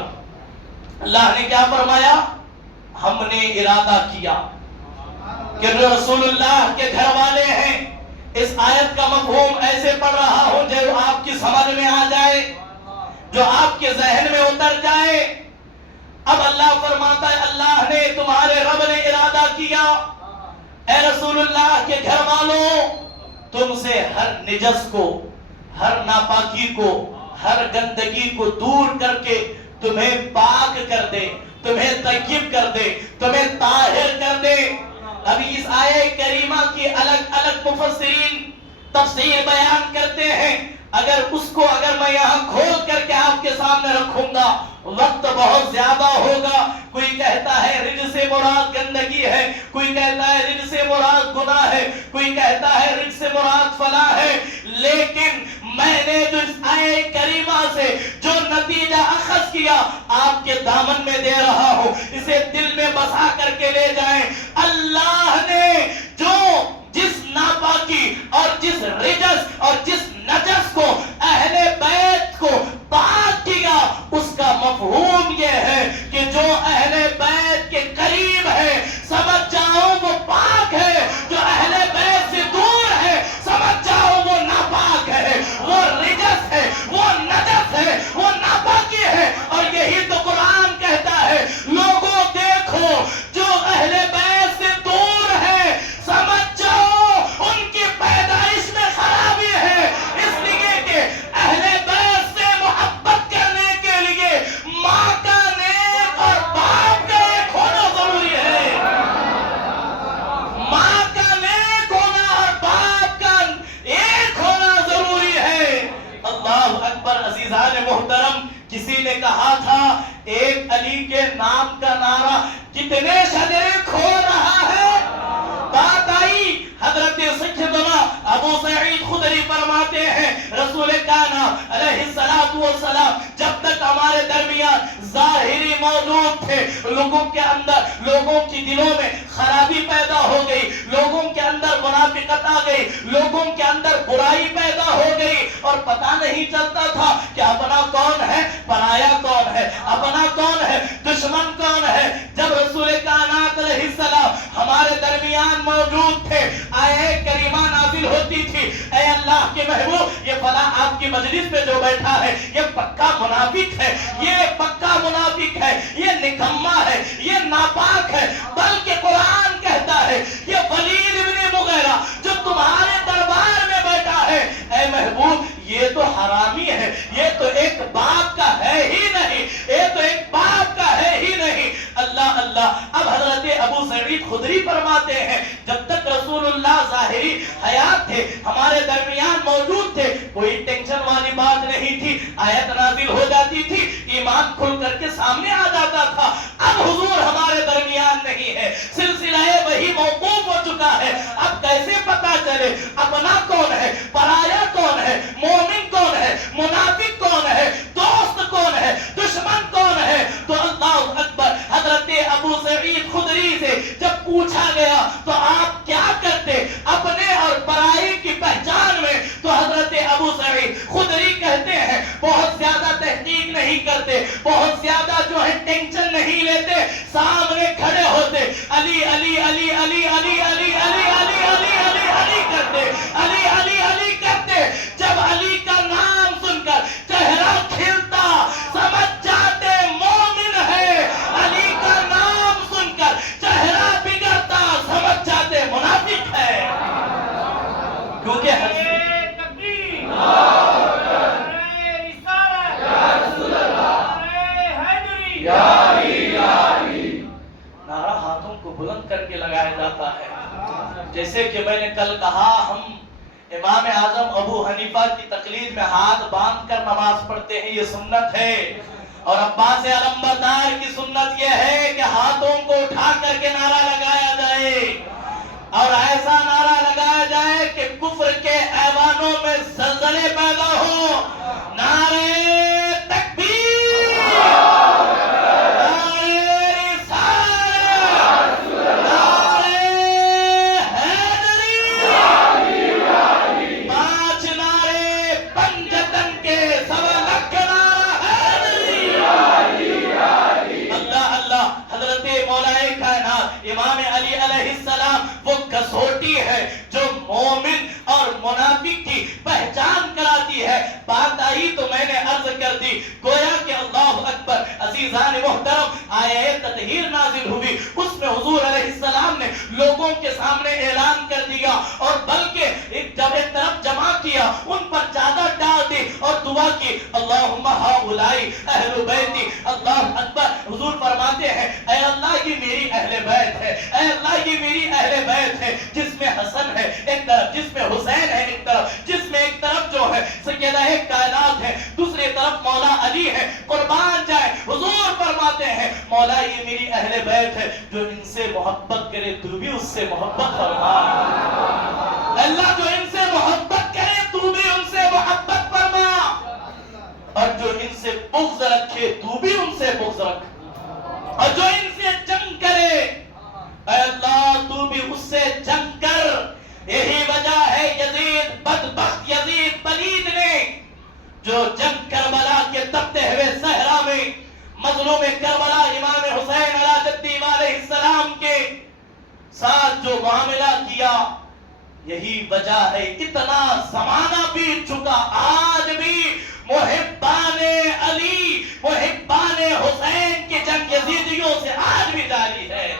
اللہ نے کیا فرمایا؟ ہم نے ارادہ کیا کہ جو رسول اللہ کے گھر والے ہیں، اس آیت کا مفہوم ایسے پڑھ رہا ہوں جو آپ کی سمجھ میں آ جائے، جو آپ کے ذہن میں اتر جائے۔ اب اللہ فرماتا ہے اللہ نے، تمہارے رب نے ارادہ کیا اے رسول اللہ کے گھر والوں تم سے ہر نجس کو، ہر ناپاکی کو، ہر گندگی کو دور کر کے تمہیں پاک کر دے، تمہیں طیب کر دے، تمہیں طاہر کر دے۔ ابھی اس آیہ کریمہ کی الگ الگ مفسرین تفسیر بیان کرتے ہیں، اگر میں یہاں کھول کر کے آپ کے سامنے رکھوں گا وقت بہت زیادہ ہوگا۔ کوئی کہتا ہے رجس سے مراد گندگی ہے، کوئی کہتا ہے رجس سے مراد گناہ ہے، کوئی کہتا ہے رجس سے مراد فلاں ہے، لیکن میں نے جو اس آیہ کریمہ سے جو نتیجہ اخذ کیا آپ کے دامن میں دے رہا ہوں، اسے دل میں بسا کر کے لے جائیں۔ اللہ نے جو جس ناپاکی اور جس رجس اور جس نجس کو اہل بیت کو پاک کیا، اس کا مفہوم یہ ہے کہ جو اہل بیت کے قریب ہے سمجھ جاؤ وہ پاک ہے، جو اہل بیت سے دور ہے سمجھ جاؤ وہ ناپاک ہے، وہ رجس ہے، وہ نجس ہے، وہ ناپاکی ہے۔ اور یہی تو قرآن کہتا ہے لوگوں دیکھو جو اہل بیت سے دور ہے سمجھ جاؤ ان کی پیدائش میں خرابی ہے، اس لیے کہ اہل بیت سے محبت کرنے کے لیے ماں کا نیک اور باپ کا ایک ہونا ضروری ہے، ماں کا نیک ہونا اور باپ کا ایک ہونا ضروری ہے۔ اللہ اکبر۔ عزیزان محترم، کسی نے کہا تھا ایک علی کے نام کا نعرہ کتنے شجرے کھول رہا ہے۔ بات آئی حضرت سیدنا ابو سعید خدری فرماتے ہیں رسول کائنات علیہ الصلوۃ والسلام جب تک ہمارے درمیان ظاہری موجود تھے، لوگوں کے اندر، لوگوں کی دلوں میں خرابی پیدا ہو گئی، لوگوں کے اندر منافقت آ گئی، لوگوں کے اندر برائی پیدا ہو گئی، اور پتہ نہیں چلتا تھا کہ اپنا کون ہے، پرایا کون ہے، اپنا کون ہے، دشمن کون ہے۔ جب رسول کائنات علیہ السلام ہمارے درمیان موجود تھے، آیہ کریمہ نازل ہوتی تھی، اے اللہ کے محبوب یہ فلاں آپ کی مجلس پہ جو بیٹھا ہے یہ پکا منافق ہے، یہ پکا منافق ہے، یہ نکما ہے، یہ ناپاک ہے۔ بلکہ قرآن کہتا ہے یہ ولید ابن مغیرہ جو تمہارے دربار میں بیٹھا ہے، اے محبوب یہ تو حرامی ہے، یہ تو ایک باپ کا ہے ہی نہیں، یہ تو ایک باپ کا ہے ہی نہیں۔ اللہ اللہ۔ اب حضرت ابو سعید خدری فرماتے ہیں جب تک رسول اللہ ظاہری حیات تھے، ہمارے درمیان موجود تھے، کوئی ٹینشن والی بات نہیں تھی، آیت نازل ہو جاتی تھی، ایمان کھل کر کے سامنے آ جاتا تھا۔ اب حضور ہمارے درمیان نہیں ہے، سلسلہ وہی موقوف ہو چکا ہے، اب کیسے پتا چلے اپنا کون ہے، پرایا کون ہے، مومن کون ہے، منافق کون ہے، دوست کون ہے، دشمن کون ہے؟ تو اللہ اکبر، حضرت ابو سعید خدری سے جب پوچھا گیا تو آپ کیا کرتے اپنے اور پرائے کی پہچان میں، تو حضرت ابو سعید خدری کہتے ہیں بہت زیادہ تحقیق نہیں کرتے، بہت زیادہ جو ہے ٹینشن نہیں لیتے، سامنے کھڑے ہوتے، علی علی علی علی علی علی علی علی علی علی علی کرتے، علی علی علی کرتے۔ جب علی کا نام سن کر چہرہ کھلتا سمجھ جاتے مومن ہے، علی کا نام سن کر چہرہ بگڑتا سمجھ جاتے منافق ہے۔ کیونکہ نعرہ ہاتھوں کو بلند کر کے لگایا جاتا ہے۔ جیسے کہ میں نے کل کہا، ہم امام اعظم ابو حنیفہ کی تقلید میں ہاتھ باندھ کر نماز پڑھتے ہیں، یہ سنت ہے، اور عباس علمبردار کی سنت یہ ہے کہ ہاتھوں کو اٹھا کر کے نعرہ لگایا جائے، اور ایسا نعرہ لگایا جائے کہ کفر کے ایوانوں میں زلزلے پیدا ہوں۔ نعرہ تکبیر، نعرہ رسالت، نعرہ حیدری، 5 نعرے پنجتن کے، سوا لکھ نعرہ حیدری۔ اللہ اللہ۔ حضرت مولا کائنات امام علی علیہ السلام وہ کسوٹی ہے جو مومن اور منافق کی پہچان کراتی ہے۔ بات آئی تو میں نے عرض کر دی، گویا کہ اللہ اکبر۔ عزیزان محترم، آیت تطہیر نازل ہوئی اس میں حضور علیہ السلام نے لوگوں کے سامنے اعلان کر دیا اور بلکہ جب ایک طرف جمع کیا ان پر چادر ڈال دی اور دعا کی اللہم ہؤلائی اہل بیتی اللہ اکبر. حضور فرماتے ہیں اے اللہ یہ میری اہل بیت ہے, اے اللہ یہ میری اہل بیت ہے جس میں حسن ہے ایک طرف, جس میں حسین ہے ایک طرف, جس میں ایک طرف جو ہے سیدہ کائنات ہے, دوسری طرف مولا علی ہے, قربان جائے. حضور فرماتے ہیں مولا یہ میری اہل بیت ہے, جو ان سے محبت کرے تو بھی اس سے محبت فرما. اللہ جو ان سے محبت کرے تو بھی ان سے محبت فرما, اور جو ان سے بغض رکھے تو بھی ان سے بغض رکھ, اور جو ان سے جنگ کرے اے اللہ تو بھی اس سے جنگ کر. یہی وجہ ہے یزید بدبخت یزید پلید نے جو جنگ کربلا کے تپتے ہوئے صحرا میں مظلوم کربلا امام حسین علیہ الدین علیہ السلام کے ساتھ جو معاملہ کیا, یہی وجہ ہے اتنا زمانہ بیت چکا آج بھی محبان علی محبان حسین کی جنگ یزیدیوں سے آج بھی جاری ہے,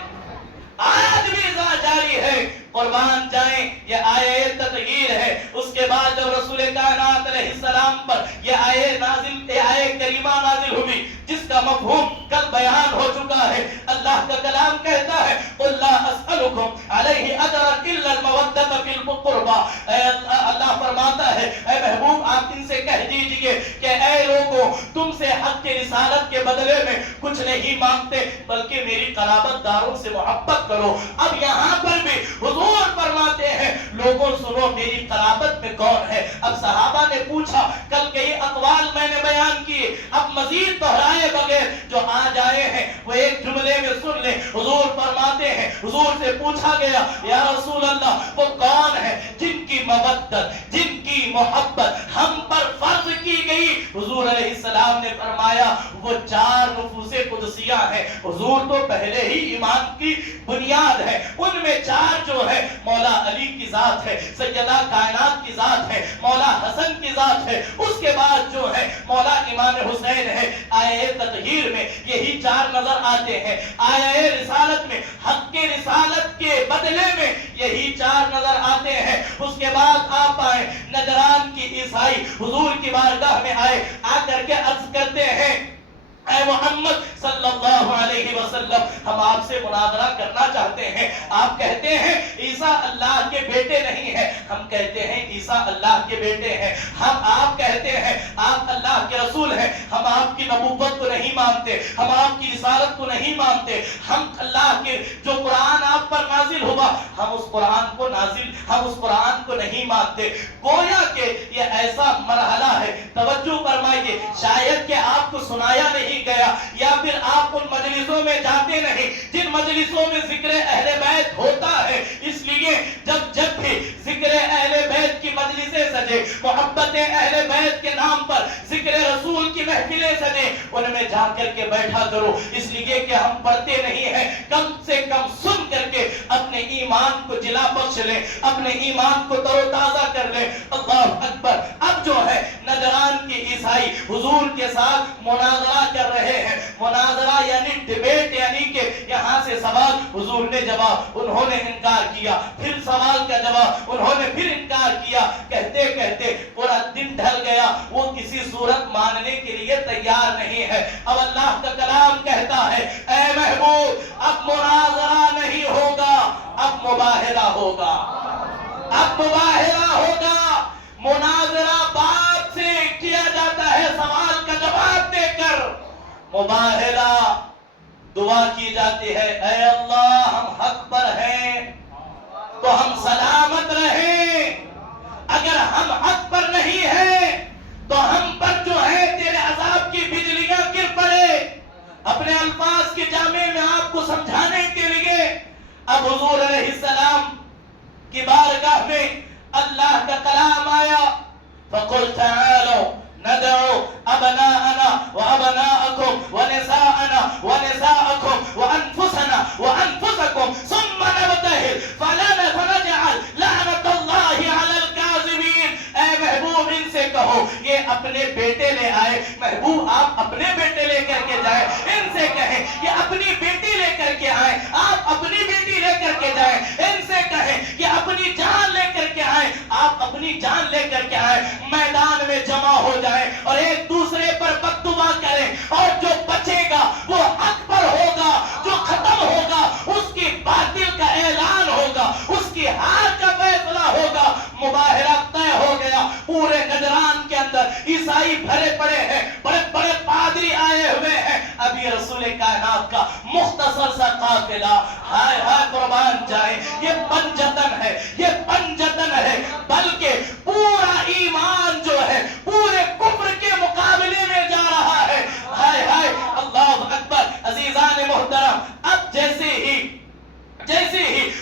آج بھی جاری ہے. قربان جائیں یہ آیے تطہیر ہے. اس کے بعد جب رسول کائنات علیہ السلام پر یہ آیے کریمہ نازل ہوئی جس کا مفہوم کل بیان ہو چکا ہے. اللہ کا کلام کہتا ہے قل لا اسألکم علیہ اجرا الا المودۃ فی القربى. اللہ فرماتا ہے اے محبوب آپ ان سے کہہ دیجئے کہ اے لوگوں تم سے حق کی رسالت کے بدلے میں کچھ نہیں مانگتے بلکہ میری قرابت داروں سے محبت کرو. اب یہاں پر بھی حضور فرماتے ہیں لوگوں سنو میری قرابت میں کون ہے. اب صحابہ نے پوچھا کل کئی اقوال میں نے بیان کیے, اب مزید دہرائے بغیر جو آج آئے ہیں وہ ایک جملے میں سن لیں. حضور فرماتے ہیں حضور سے پوچھا گیا یا رسول اللہ وہ کون ہے جن کی مودت جن کی محبت ہم پر فرض کی گئی. حضور علیہ السلام نے فرمایا وہ 4 نفوس قدسیہ ہیں. حضور تو پہلے ہی ایمان کی بنیاد ہے, ان میں 4 جو ہے مولا علی کی ذات ہے, سیدہ کائنات کی ذات ہے, مولا حسن کی ذات ہے, اس کے بعد جو ہے مولا امام حسین ہے. آیے تطہیر میں یہی 4 نظر آتے ہیں, آیے رسالت میں حق کے رسالت کے بدلے میں یہی 4 نظر آتے ہیں. اس کے بعد آپ آئے نجران کی عیسائی حضور کی بارگاہ میں آئے, آ کر کے عرض کرتے ہیں اے محمد صلی اللہ علیہ وسلم ہم آپ سے مناظرہ کرنا چاہتے ہیں. آپ کہتے ہیں عیسیٰ اللہ کے بیٹے نہیں ہیں, ہم کہتے ہیں عیسیٰ اللہ کے بیٹے ہیں. آپ کہتے ہیں آپ اللہ کے رسول ہیں, ہم آپ کی نبوت کو نہیں مانتے, ہم آپ کی رسالت کو نہیں مانتے. ہم اللہ کے جو قرآن آپ پر نازل ہوا ہم اس قرآن کو نہیں مانتے. گویا کہ یہ ایسا مرحلہ ہے, توجہ فرمائیے, شاید کہ آپ کو سنایا نہیں گیا یا پھر آپ ان مجلسوں میں جاتے نہیں جن مجلسوں میں ذکر اہل بیت ہوتا ہے. اس لیے جب بھی ذکر اہل بیت کی مجلسیں سجے, محبت اہل بیت کے نام پر ذکر رسول کی محفلیں سجے, ان میں جا کر کے بیٹھا کرو. اس لیے کہ ہم پڑھتے نہیں ہیں, کم سے کم سن کر کے اپنے ایمان کو جلا بخش لیں, اپنے ایمان کو تر و تازہ کر لیں. اللہ اکبر. اب جو ہے نجران کی عیسائی حضور کے ساتھ مناظرہ کر رہے ہیں. مناظرہ یعنی ڈیبیٹ, یعنی کہ یہاں سے سوال حضور نے جواب, انہوں نے انکار کیا, پھر سوال کا جواب, انہوں نے پھر انکار کیا. کہتے کہتے پورا دن ڈھل گیا, وہ کسی صورت ماننے کے لیے تیار نہیں ہے. اب اللہ کا کلام کہتا ہے اے محبوب اب مناظرہ نہیں ہوگا, اب مباہلہ ہوگا, اب مباہلہ ہوگا. مناظرہ بات سے کیا جاتا ہے, سوال کا جواب دے کر. مباہلہ دعا کی جاتی ہے اے اللہ ہم حق پر ہیں تو ہم سلامت رہیں, اگر ہم حق پر نہیں ہیں تو ہم پر جو ہے تیرے عذاب کی بجلیاں گر پڑے. اپنے الفاظ کے جامع میں آپ کو سمجھانے کے لیے اب حضور علیہ السلام کی بارگاہ میں اللہ کا کلام آیا. فَقُلْ تَعَالَوْا نَدْعُوا أَبْنَاءَنَا وَأَبْنَاءَكُمْ وَنِسَاءَنَا وَنِسَاءَكُمْ وَأَنفُسَنَا وَأَنفُسَكُمْ ثُمَّ نَبْتَهِلْ فَنَجْعَلْ لَعْنَةَ اللَّهِ عَلَى الْكَاذِبِينَ. اے محبوب ان سے کہو یہ اپنے بیٹے لے آئے. محبوب آپ اپنے بیٹے لے کر کے جائیں, ان سے کہیں یہ اپنی بیٹی لے کر کے آئے، میدان میں جمع ہو جائیں اور ایک دوسرے پر بددعا کریں، اور جو بچے گا وہ حق پر ہوگا، جو ختم ہوگا اس کی باطل کا اعلان ہوگا، اس کی ہار کا فیصلہ ہوگا۔ مباہرہ طے ہو گیا، پورے نجران کے اندر عیسائی بھرے پڑے ہیں، بڑے بڑے پادری آئے ہوئے ہیں۔ ابھی رسول کائنات کا مختصر سا قافلہ، ہائے ہائے قربان جائے، یہ پنجتن ہے، یہ پنجتن ہے، بلکہ پورا ایمان جو ہے پورے کفر کے مقابلے میں جا رہا ہے۔ ہائے ہائے اللہ اکبر۔ عزیزان محترم، اب جیسے ہی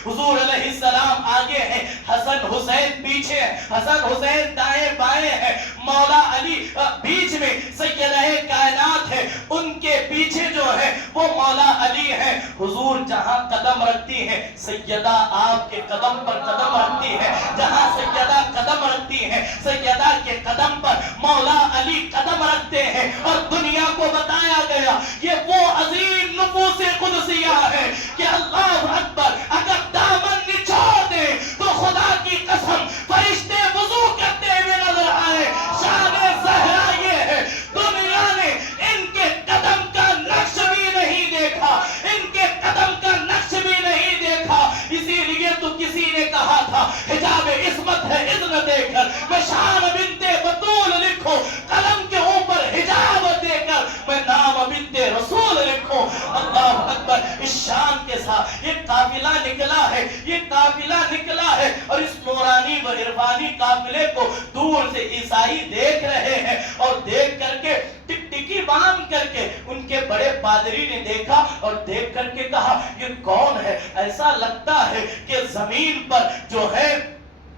حضور علیہ السلام آگے ہیں، حسن حسین پیچھے ہیں، حسن حسین دائیں بائیں ہیں، مولا علی بیچ میں سیدہ کائنات ہے، ان کے پیچھے جو ہے وہ مولا علی ہے۔ حضور جہاں قدم رکھتی ہیں، سیدہ آپ کے قدم پر قدم رکھتی ہے، جہاں سیدہ قدم رکھتی ہیں، سیدہ کے قدم پر مولا علی قدم رکھتے ہیں، اور دنیا کو بتایا گیا یہ وہ عظیم نفوس قدسیہ ہے کہ اللہ اکبر، اگر دامن نچوڑ دے تو خدا کی قسم فرشتے وضو کرتے ہوئے نظر آئے۔ شان زہرا یہ ہے، دنیا نے ان کے قدم کا نقش بھی نہیں دیکھا، ان کے قدم کا نقش بھی نہیں دیکھا۔ اسی لیے تو کسی نے کہا تھا حجاب عصمت ہے اذن دے کر میں شان بنت بطول لکھو، قلم کے اوپر حجاب دے کر میں نام بنت رسول لکھو۔ اللہ اکبر۔ اس شان کے ساتھ یہ قافلہ نکلا ہے، یہ قافلہ نکلا ہے، اور اس نورانی و عرفانی قافلے کو دور سے عیسائی دیکھ رہے ہیں، اور دیکھ کر کے ٹکٹکی باندھ کر کے ان کے بڑے پادری نے دیکھا اور دیکھ کر کے کہا یہ کون ہے؟ ایسا لگتا ہے کہ زمین پر جو ہے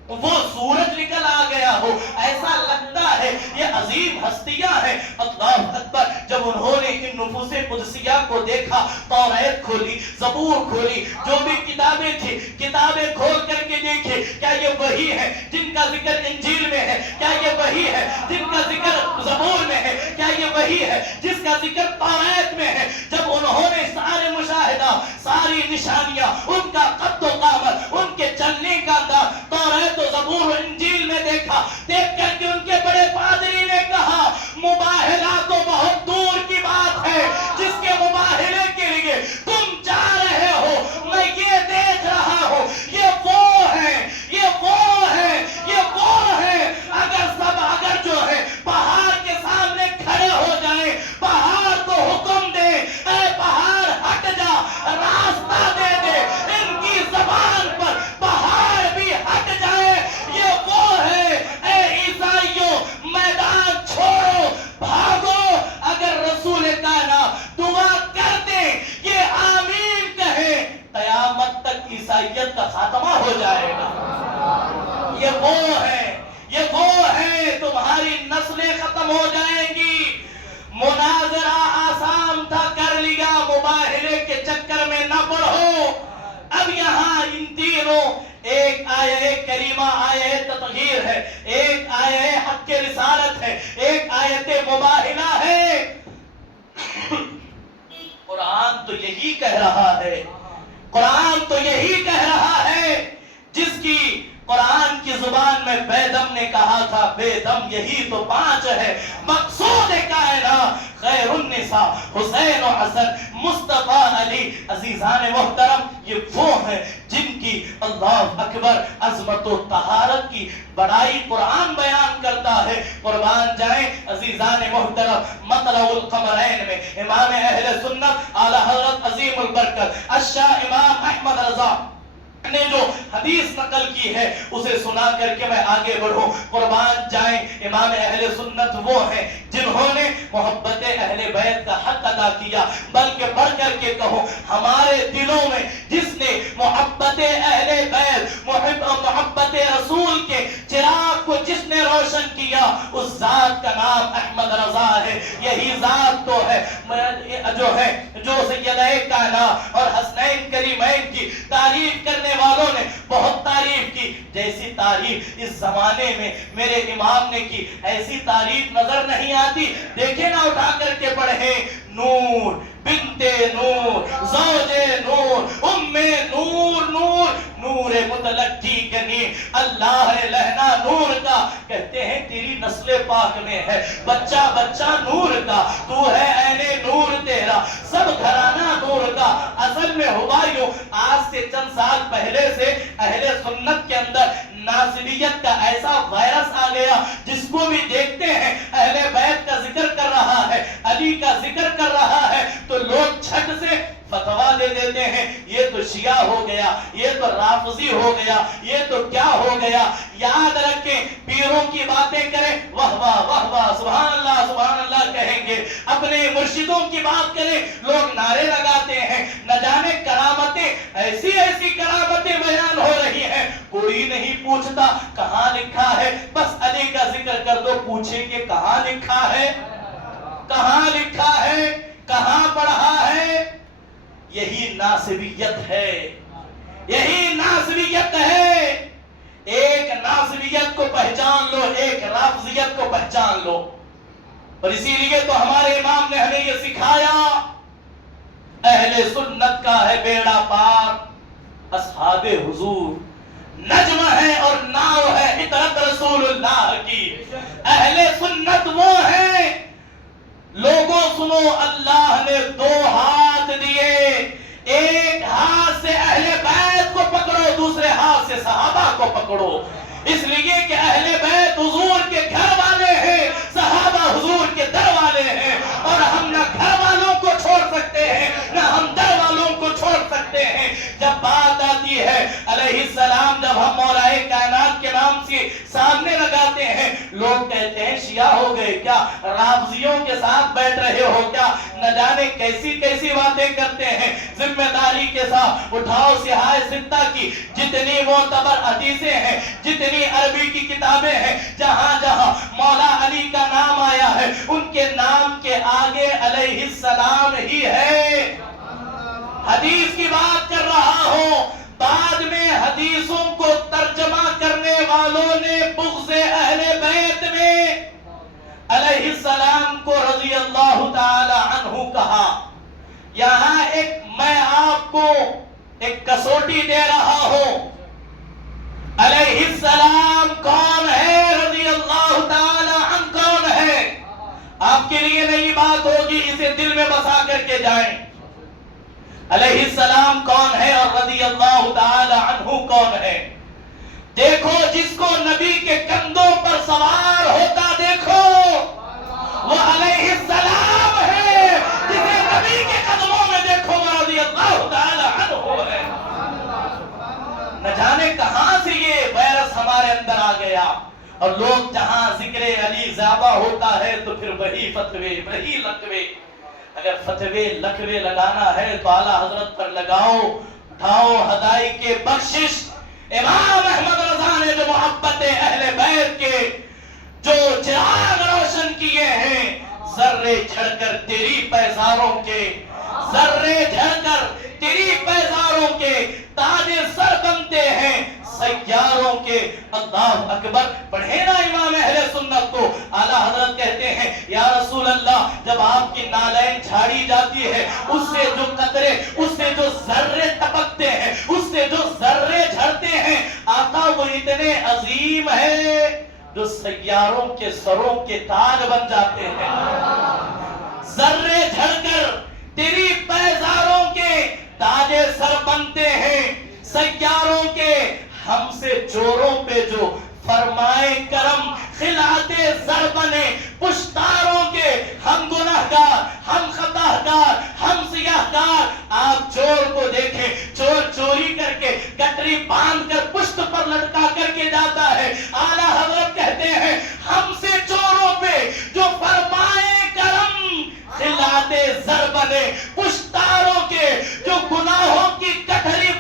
وہ سورج نکل آ گیا ہو، ایسا لگتا ہے یہ عظیم ہستیاں ہیں۔ اللہ اکبر۔ جب انہوں نے ان نفوس قدسیہ کو دیکھا، توریت کھولی، زبور کھولی، جو بھی کتابیں تھی کتابیں کھول کر کے دیکھے، کیا یہ وہی ہے جن کا ذکر انجیل میں ہے؟ کیا یہ وہی ہے جن کا ذکر زبور میں ہے؟ کیا یہ وہی ہے جس کا ذکر توریت میں ہے؟ جب انہوں نے سارے مشاہدہ، ساری نشانیاں، ان کا قد و قامت، ان کے چلنے کا انداز توریت و زبور و انجیل میں دیکھا، دیکھ کر کے ان کے بڑے پادری نے کہا مباہلہ تو بہت دور کی بات ہے، جس کے مباہلے کے لیے تم جا رہے ہو، میں یہ دیکھ رہا ہوں، یہ وہ ہے، یہ وہ ہے، یہ وہ ہے۔ اگر جو ہے پہاڑ کے سامنے کھڑے ہو جائیں، پہاڑ کو حکم دے اے پہاڑ ہٹ جا، راستہ دے دے، ان کی زبان پر پہاڑ بھی ہٹ جائے، یہ وہ ہے۔ اے عیسائیوں، میدان چھوڑو، بھاگو۔ اگر رسول کائنات دعا کر دیں، یہ آمین کہیں، قیامت تک عیسائیت کا خاتمہ ہو جائے گا۔ یہ وہ ہے، یہ وہ ہے، تمہاری نسلیں ختم ہو جائیں گی۔ مناظرہ آسان تھا، کر لیا، مباہلے کے چکر میں نہ پڑھو۔ اب یہاں ان تینوں، ایک آیہ کریمہ آیہ تطہیر ہے، ایک آیہ حق رسالت ہے، ایک آیت مباہلہ ہے۔ قرآن تو یہی کہہ رہا ہے، قرآن تو یہی کہہ رہا ہے، جس کی قرآن کی زبان میں بیدم نے کہا تھا، بیدم یہی تو پانچ ہے، مقصود کائنات خیر النساء حسین و حسن مصطفیٰ علی۔ عزیزان محترم، یہ وہ ہیں جن کی اللہ اکبر عظمت و طہارت کی بڑائی قرآن بیان کرتا ہے۔ قربان جائیں عزیزان محترم، مطلع القمرین میں امام اہل سنت اعلی حضرت عظیم البرکت الشاہ امام احمد رضا نے جو حدیث نقل کی ہے اسے سنا کر کے میں آگے بڑھوں۔ قربان جائیں امام اہل سنت وہ ہیں جنہوں نے محبت اہل بیت کا حق ادا کیا، بلکہ بڑھ کر کے کہوں ہمارے دلوں میں جس نے محبت اہل بیت، محبت رسول کے چراغ کو جس نے روشن کیا، اس ذات کا نام احمد رضا ہے۔ یہی ذات تو ہے جو سیدہ کائنات اور حسنین کریمین کی تعریف کرنے والوں نے بہت تعریف کی، جیسی تعریف اس زمانے میں میرے امام نے کی ایسی تعریف نظر نہیں آتی۔ دیکھیں نا، اٹھا کر کے پڑھیں، نور بنت نور زوج نور ام نور نور نور متلقی کنی، اللہ ہے لہنا نور کا، کہتے ہیں تیری نسل پاک میں ہے بچہ بچہ نور کا، تو ہے عین نور تیرا، سب گھرانہ نور کا۔ اصل میں ہوا یوں، آج سے چند سال پہلے سے اہل سنت کے اندر ناصبیت کا ایسا وائرس آ گیا، جس کو بھی دیکھتے ہیں اہل بیت کا ذکر کر رہا ہے، علی کا ذکر کر رہا ہے، تو لوگ چھٹ سے فتوا دے دیتے ہیں، یہ تو شیعہ ہو گیا، یہ تو رافضی ہو گیا، یہ تو کیا ہو گیا۔ یاد رکھیں، پیروں کی باتیں کریں، واہ واہ واہ واہ سبحان اللہ کہیں گے، اپنے مرشدوں کی بات کریں، لوگ نعرے لگاتے ہیں، نہ جانے کرامتیں، ایسی ایسی کرامتیں بیان ہو رہی ہیں، کوئی نہیں پوچھتا کہاں لکھا ہے، بس علی کا ذکر کر دو، پوچھیں کہ کہاں لکھا ہے، کہاں لکھا ہے، کہاں پڑھا ہے۔ یہی ناصبیت ہے، یہی ناصبیت ہے۔ ایک ناصبیت کو پہچان لو، ایک رافضیت کو پہچان لو، اور اسی لیے تو ہمارے امام نے ہمیں یہ سکھایا، اہل سنت کا ہے بیڑا پار، اصحاب حضور نجم ہے اور ناؤ ہے اطرت رسول اللہ کی۔ اہل سنت وہ ہیں، لوگوں سنو، اللہ نے دو ہاتھ دیے، ایک ہاتھ سے اہل بیت کو پکڑو، دوسرے ہاتھ سے صحابہ کو پکڑو، اس لیے کہ اہل بیت حضور کے گھر والے ہیں، صحابہ حضور کے در والے ہیں، اور ہم نہ گھر والوں کو چھوڑ سکتے ہیں، نہ ہم در والوں کو چھوڑ سکتے ہیں۔ جب بات آتی ہے علیہ السلام، جب ہم مولائے کائنات کے نام سے سامنے لگاتے ہیں، لوگ کہتے ہیں شیعہ ہو گئے کیا، رافضیوں کے ساتھ بیٹھ رہے ہو کیا، نہ جانے کیسی کیسی باتیں کرتے ہیں۔ ذمہ داری کے ساتھ اٹھاؤ سیاہ ستہ کی جتنی معتبر حدیثیں ہیں، جتنی عربی کی کتابیں ہیں، جہاں جہاں مولا علی کا نام آیا ہے، ان کے نام کے آگے علیہ السلام ہی ہے۔ حدیث کی بات کر رہا ہوں، بعد میں حدیثوں کو ترجمہ کرنے والوں نے بغض اہل بیت میں علیہ السلام کو رضی اللہ تعالی عنہ کہا۔ یہاں ایک میں آپ کو ایک کسوٹی دے رہا ہوں، علیہ السلام کون ہے، رضی اللہ تعالی عنہ کون ہے، آپ کے لیے نئی بات ہوگی، اسے دل میں بسا کر کے جائیں۔ علیہ السلام کون ہے اور رضی اللہ تعالی عنہ کون ہے؟ دیکھو، جس کو نبی کے کندھوں پر سوار ہوتا دیکھو، وہ علیہ السلام ہے، جسے نبی کے قدموں میں دیکھو وہ رضی اللہ تعالی عنہ ہے۔ نہ جانے کہاں سے یہ وائرس ہمارے اندر آ گیا، اور لوگ جہاں ذکر علی زیادہ ہوتا ہے تو پھر وہی فتوے، وہی لقوے۔ اگر فتوے لقوے لگانا ہے تو اعلیٰ حضرت پر لگاؤ، اٹھاؤ ہدائی کے بخشش۔ امام احمد رضا نے جو محبت اہل بیت کے جو چراغ روشن کیے ہیں، ذرے جھڑ کر تیری پیزاروں کے، ذرے جھڑ کر تیری پیزاروں کے تاج سر بنتے ہیں سیاروں کے۔ اللہ اکبر، پڑھے نا امام اہل سنت کو، اعلیٰ حضرت کہتے ہیں یا رسول اللہ، جب آپ کی نالین جھاڑی جاتی ہے، اس سے جو قطرے، اس سے جو ذرے ٹپکتے ہیں، اس سے جو ذرے جھڑتے ہیں، آقا وہ اتنے عظیم ہے جو سیاروں کے سروں کے تاج بن جاتے ہیں۔ ذرے جھڑ کر تیری پیزاروں کے تاج سر بنتے ہیں سیاروں کے، ہم سے چوروں پہ جو فرمائے کرم خلعت زر بنے پشتاروں کے، ہم گناہگار، ہم خطاکار، ہم سیاہکار۔ آپ چور کو دیکھیں، چور چوری کر کے گٹری باندھ کر پشت پر لٹکا کر کے جاتا ہے، اعلیٰ حضرت کہتے ہیں ہم سے چوروں پہ جو فرمائے کرم خلعت زر بنے پشتاروں کے، جو گناہوں کی گٹری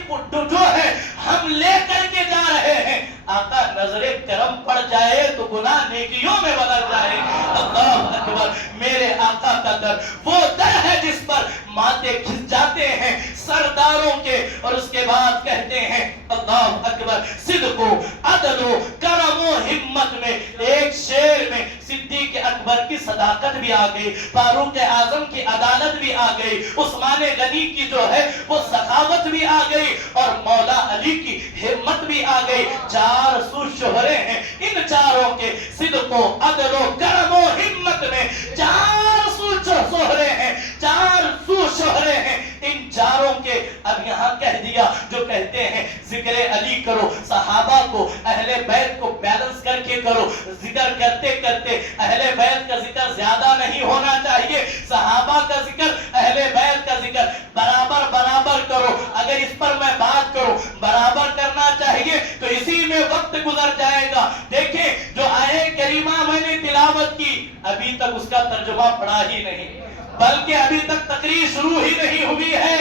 جو ہے ہم لے کر کے جا رہے ہیں، آقا نظر کرم پڑ جائے تو گناہ نیکیوں میں بدل جائے۔ اللہ اکبر، میرے آقا کا در وہ در ہے جس پر ماتھے کھس جاتے ہیں سرداروں کے، اور اس کے بعد کہتے ہیں اللہ اکبر، صدق و عدل و کرم و ہمت میں ایک شعر میں صدیق اکبر کی صداقت بھی آ گئی، فاروق اعظم کی عدالت بھی آ گئی، عثمان غنی کی جو ہے وہ سخاوت بھی آ گئی، اور مولا علی کی ہمت بھی آ گئی۔ چار سو شہرے ہیں، ان چاروں کے صدق و عدل و کرم و ہمت میں 400 شہرے ہیں، 400 شہرے ہیں ان چاروں کے۔ اب یہاں کہہ دیا جو کہتے ہیں ذکر علی کرو، صحابہ کو اہل بیت کو بیلنس کر کے کرو، ذکر کرتے کرتے اہل بیت کا ذکر زیادہ نہیں ہونا چاہیے، صحابہ کا ذکر اہل بیت کا ذکر برابر برابر کرو۔ اگر اس پر میں بات کروں برابر کرنا چاہیے تو اسی میں وقت گزر جائے گا۔ دیکھیں جو آیے کریمہ میں نے تلاوت کی ابھی تک اس کا ترجمہ پڑھا ہی نہیں، بلکہ ابھی تک تقریر شروع ہی نہیں ہوئی ہے۔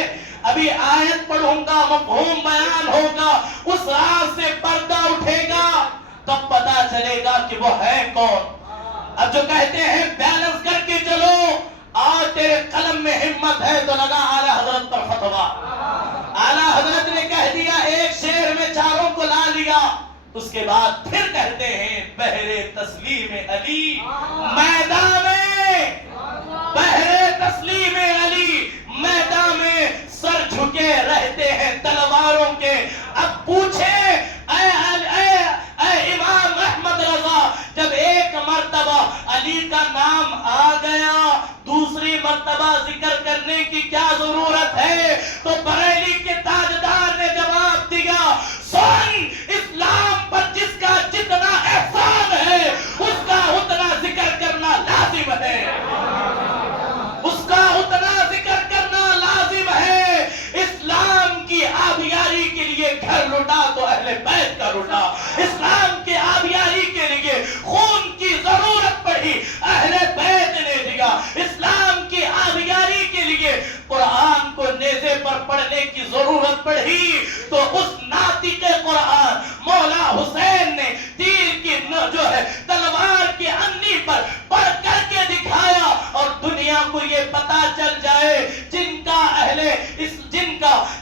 ابھی آیت پڑھوں گا، مفہوم بیان ہوگا، اس راز سے پردہ اٹھے گا، تب پتا چلے گا کہ وہ ہے کون۔ اب جو کہتے ہیں بیلنس کر کے چلو، آج تیرے قلم میں ہمت ہے تو لگا اعلیٰ حضرت پر فتویٰ۔ اعلیٰ حضرت نے کہہ دیا، ایک شعر میں چاروں کو لا لیا، اس کے بعد پھر کہتے ہیں بہرے تسلیم علی میدان میں، بہرے تسلیم علی میدان میں سر جھکے رہتے ہیں تلواروں کے۔ اب پوچھیں اے امام احمد رضا، جب ایک مرتبہ علی کا نام آ گیا دوسری مرتبہ ذکر کرنے کی کیا ضرورت ہے؟ تو بریلی کے تاجدار نے جواب دیا، سن اسلام پر جس کا جتنا احسان ہے اس کا اتنا ذکر کرنا لازم ہے، اس کا اتنا ذکر کرنا لازم ہے۔ اسلام کی آبیاری کے لیے گھر لوٹا تو اہل بیت کا لوٹا، اسلام کی آبیاری کے لیے خون کی ضرورت پڑی اہل بیت نے دیا، اسلام کی آبیاری کے لیے قرآن کو نیزے پر پڑھنے کی ضرورت پڑی تو اس ناطق قرآن مولا حسین نے تیر کی جو ہے تلوار کی انی پر پڑھ کر کے دکھایا، اور دنیا کو یہ پتا چل جائے جن کا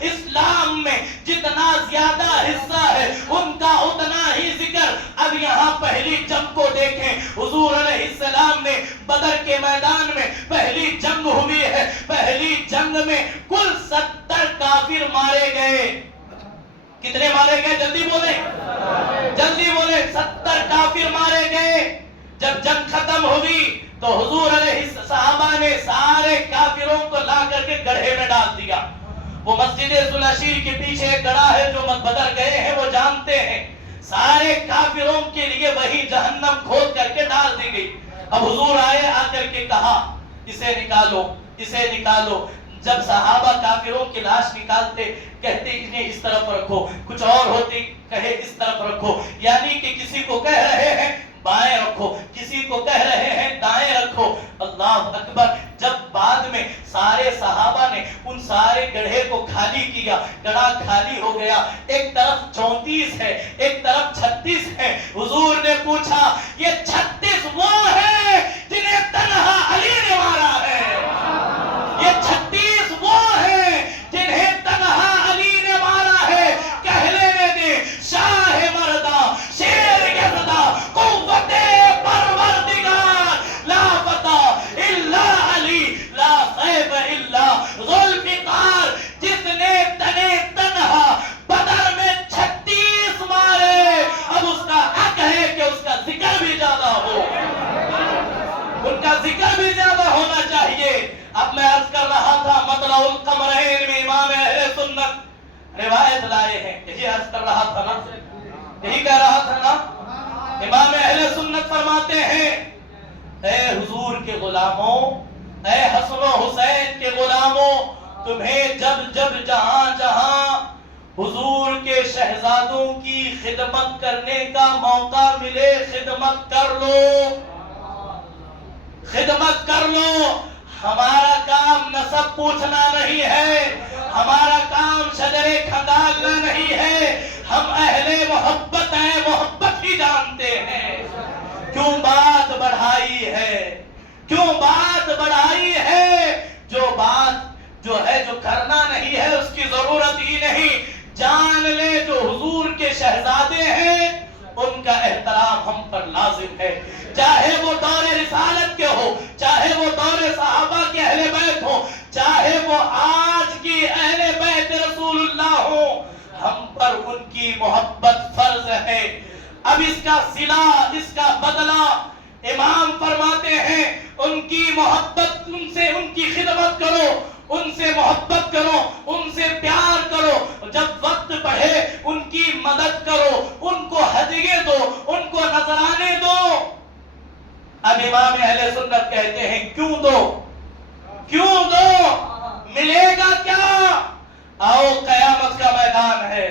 اسلام میں جتنا زیادہ حصہ ہے ان کا اتنا ہی ذکر۔ اب یہاں پہلی جنگ کو دیکھیں، حضور علیہ السلام نے بدر کے میدان میں پہلی جنگ ہوئی ہے، پہلی جنگ میں کل 70 کافر مارے گئے۔ کتنے مارے گئے؟ جلدی بولیں، جلدی بولیں، 70 کافر مارے گئے۔ جب جنگ ختم ہوئی تو حضور علیہ صحابہ نے سارے کافروں کو لا کر کے گڑھے میں ڈال دیا۔ وہ مسجد ذوالعشیر کے پیچھے ایک گڑھا ہے، جو بدر گئے ہیں وہ جانتے ہیں، سارے کافروں کے لیے وہی جہنم کھود کر کے ڈال دی گئی۔ اب حضور آئے، آ کر کے کہا اسے نکالو، اسے نکالو۔ جب صحابہ کافروں کی لاش نکالتے کہتے انہیں اس طرف رکھو، کچھ اور ہوتی کہے اس طرف رکھو، یعنی کہ کسی کو کہہ رہے ہیں بائیں رکھو، کسی کو کہہ رہے ہیں دائیں رکھو۔ اللہ اکبر۔ جب بعد میں سارے صحابہ نے ان سارے گڑھے کو خالی کیا، گڑھا خالی ہو گیا، ایک طرف 34 ہے ایک طرف 36 ہے، حضور نے پوچھا یہ 36 وہ ہیں جنہیں تنہا علی نے مارا ہے، یہ 36 وہ ہیں جنہیں تنہا علی نے مارا ہے؟ کہہ لینے دے شاہ مردہ شیر یزدہ قوت پروردگار، لا فتح الا علی لا خیب الا ذوالفقار، جس نے تنے تنہا بدر میں 36 مارے، اب اس کا حق ہے کہ اس کا ذکر بھی زیادہ ہو، ان کا ذکر بھی زیادہ ہونا چاہیے۔ اب میں عرض کر رہا تھا مطلع القمرین میں امام اہل سنت روایت لائے ہیں، یہی عرض کر رہا تھا نا، یہی کہہ رہا تھا نا۔ امام اہل سنت فرماتے ہیں اے حضور کے غلاموں، اے حسن و حسین کے غلاموں، تمہیں جب جب جہاں جہاں حضور کے شہزادوں کی خدمت کرنے کا موقع ملے خدمت کر لو، خدمت کر لو۔ ہمارا کام نسب پوچھنا نہیں ہے، ہمارا کام شجرے کھنگالنا نہیں ہے، ہم اہل محبت ہیں، محبت ہی جانتے ہیں۔ کیوں بات بڑھائی ہے، کیوں بات بڑھائی ہے؟ جو بات جو ہے جو کرنا نہیں ہے اس کی ضرورت ہی نہیں. جان لے جو حضور کے شہزادے ہیں ان کا احترام ہم پر لازم ہے. چاہے وہ دور رسالت کے ہو, چاہے وہ دور صحابہ کے اہل بیت ہو, چاہے وہ آج کی اہل بیت رسول اللہ ہو, ہم پر ان کی محبت فرض ہے. اب اس کا صلہ, اس کا بدلہ امام فرماتے ہیں ان کی محبت, ان سے ان کی خدمت کرو, ان سے محبت کرو, ان سے پیار کرو, جب وقت بڑھے ان کی مدد کرو, ان کو ہدیے دو, ان کو نذرانے دو. اب امام اہل سنت کہتے ہیں کیوں دو, کیوں دو, ملے گا کیا؟ آؤ قیامت کا میدان ہے,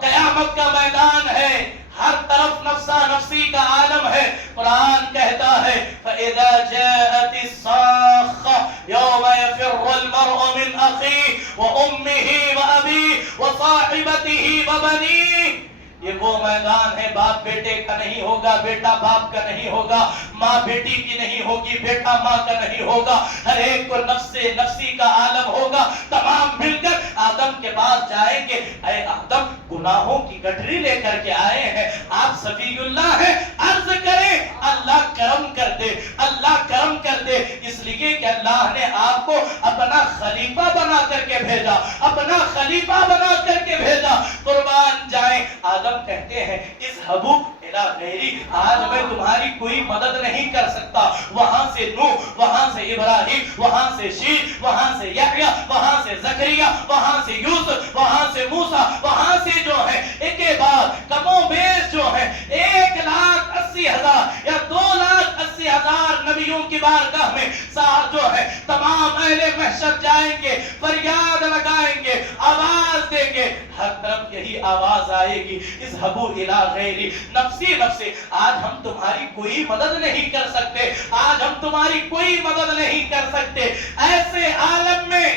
قیامت کا میدان ہے, ہر طرف نفسا نفسی کا عالم ہے. قرآن کہتا ہے فَإِذَا جَاءَتِ الصَّاخَّةُ يَوْمَ يَفِرُّ الْمَرْءُ مِنْ أَخِيهِ وَأُمِّهِ وَأَبِيهِ وَصَاحِبَتِهِ وَبَنِيهِ. یہ وہ میدان ہے, باپ بیٹے کا نہیں ہوگا, بیٹا باپ کا نہیں ہوگا, ماں بیٹی کی نہیں ہوگی, بیٹا ماں کا نہیں ہوگا, ہر ایک کو نفس نفسی کا عالم ہوگا. تمام مل کر آدم کے پاس جائیں گے, اے آدم گناہوں کی گٹری لے کر کے آئے ہیں, آپ صفی اللہ ہیں, عرض کریں اللہ کرم کر دے, اللہ کرم کر دے. اس لیے کہ اللہ نے آپ کو اپنا خلیفہ بنا کر کے بھیجا, اپنا خلیفہ بنا کر کے بھیجا. قربان جائیں. آدم کہتے ہیں اذهبوا الى غیری, آج میں تمہاری کوئی مدد نہیں کر سکتا. وہاں سے نوح, وہاں سے ابراہیم, وہاں سے شیش, وہاں سے یحییٰ, وہاں سے زکریا, وہاں سے یوسف, وہاں سے موسیٰ, وہاں سے جو ہے ایک کے بعد کم و بیش جو ہے 1,80,000 یا 2,80,000 نبیوں کی بارگاہ میں ساتھ جو ہے تمام اہل محشر جائیں گے, فریاد لگائیں گے, آواز دیں گے, ہر طرف یہی آواز آئے گی اذهبوا الى غیری, نفسی نفسی, آج ہم تمہاری کوئی مدد نہیں کر سکتے, آج ہم تمہاری کوئی مدد نہیں کر سکتے. ایسے عالم میں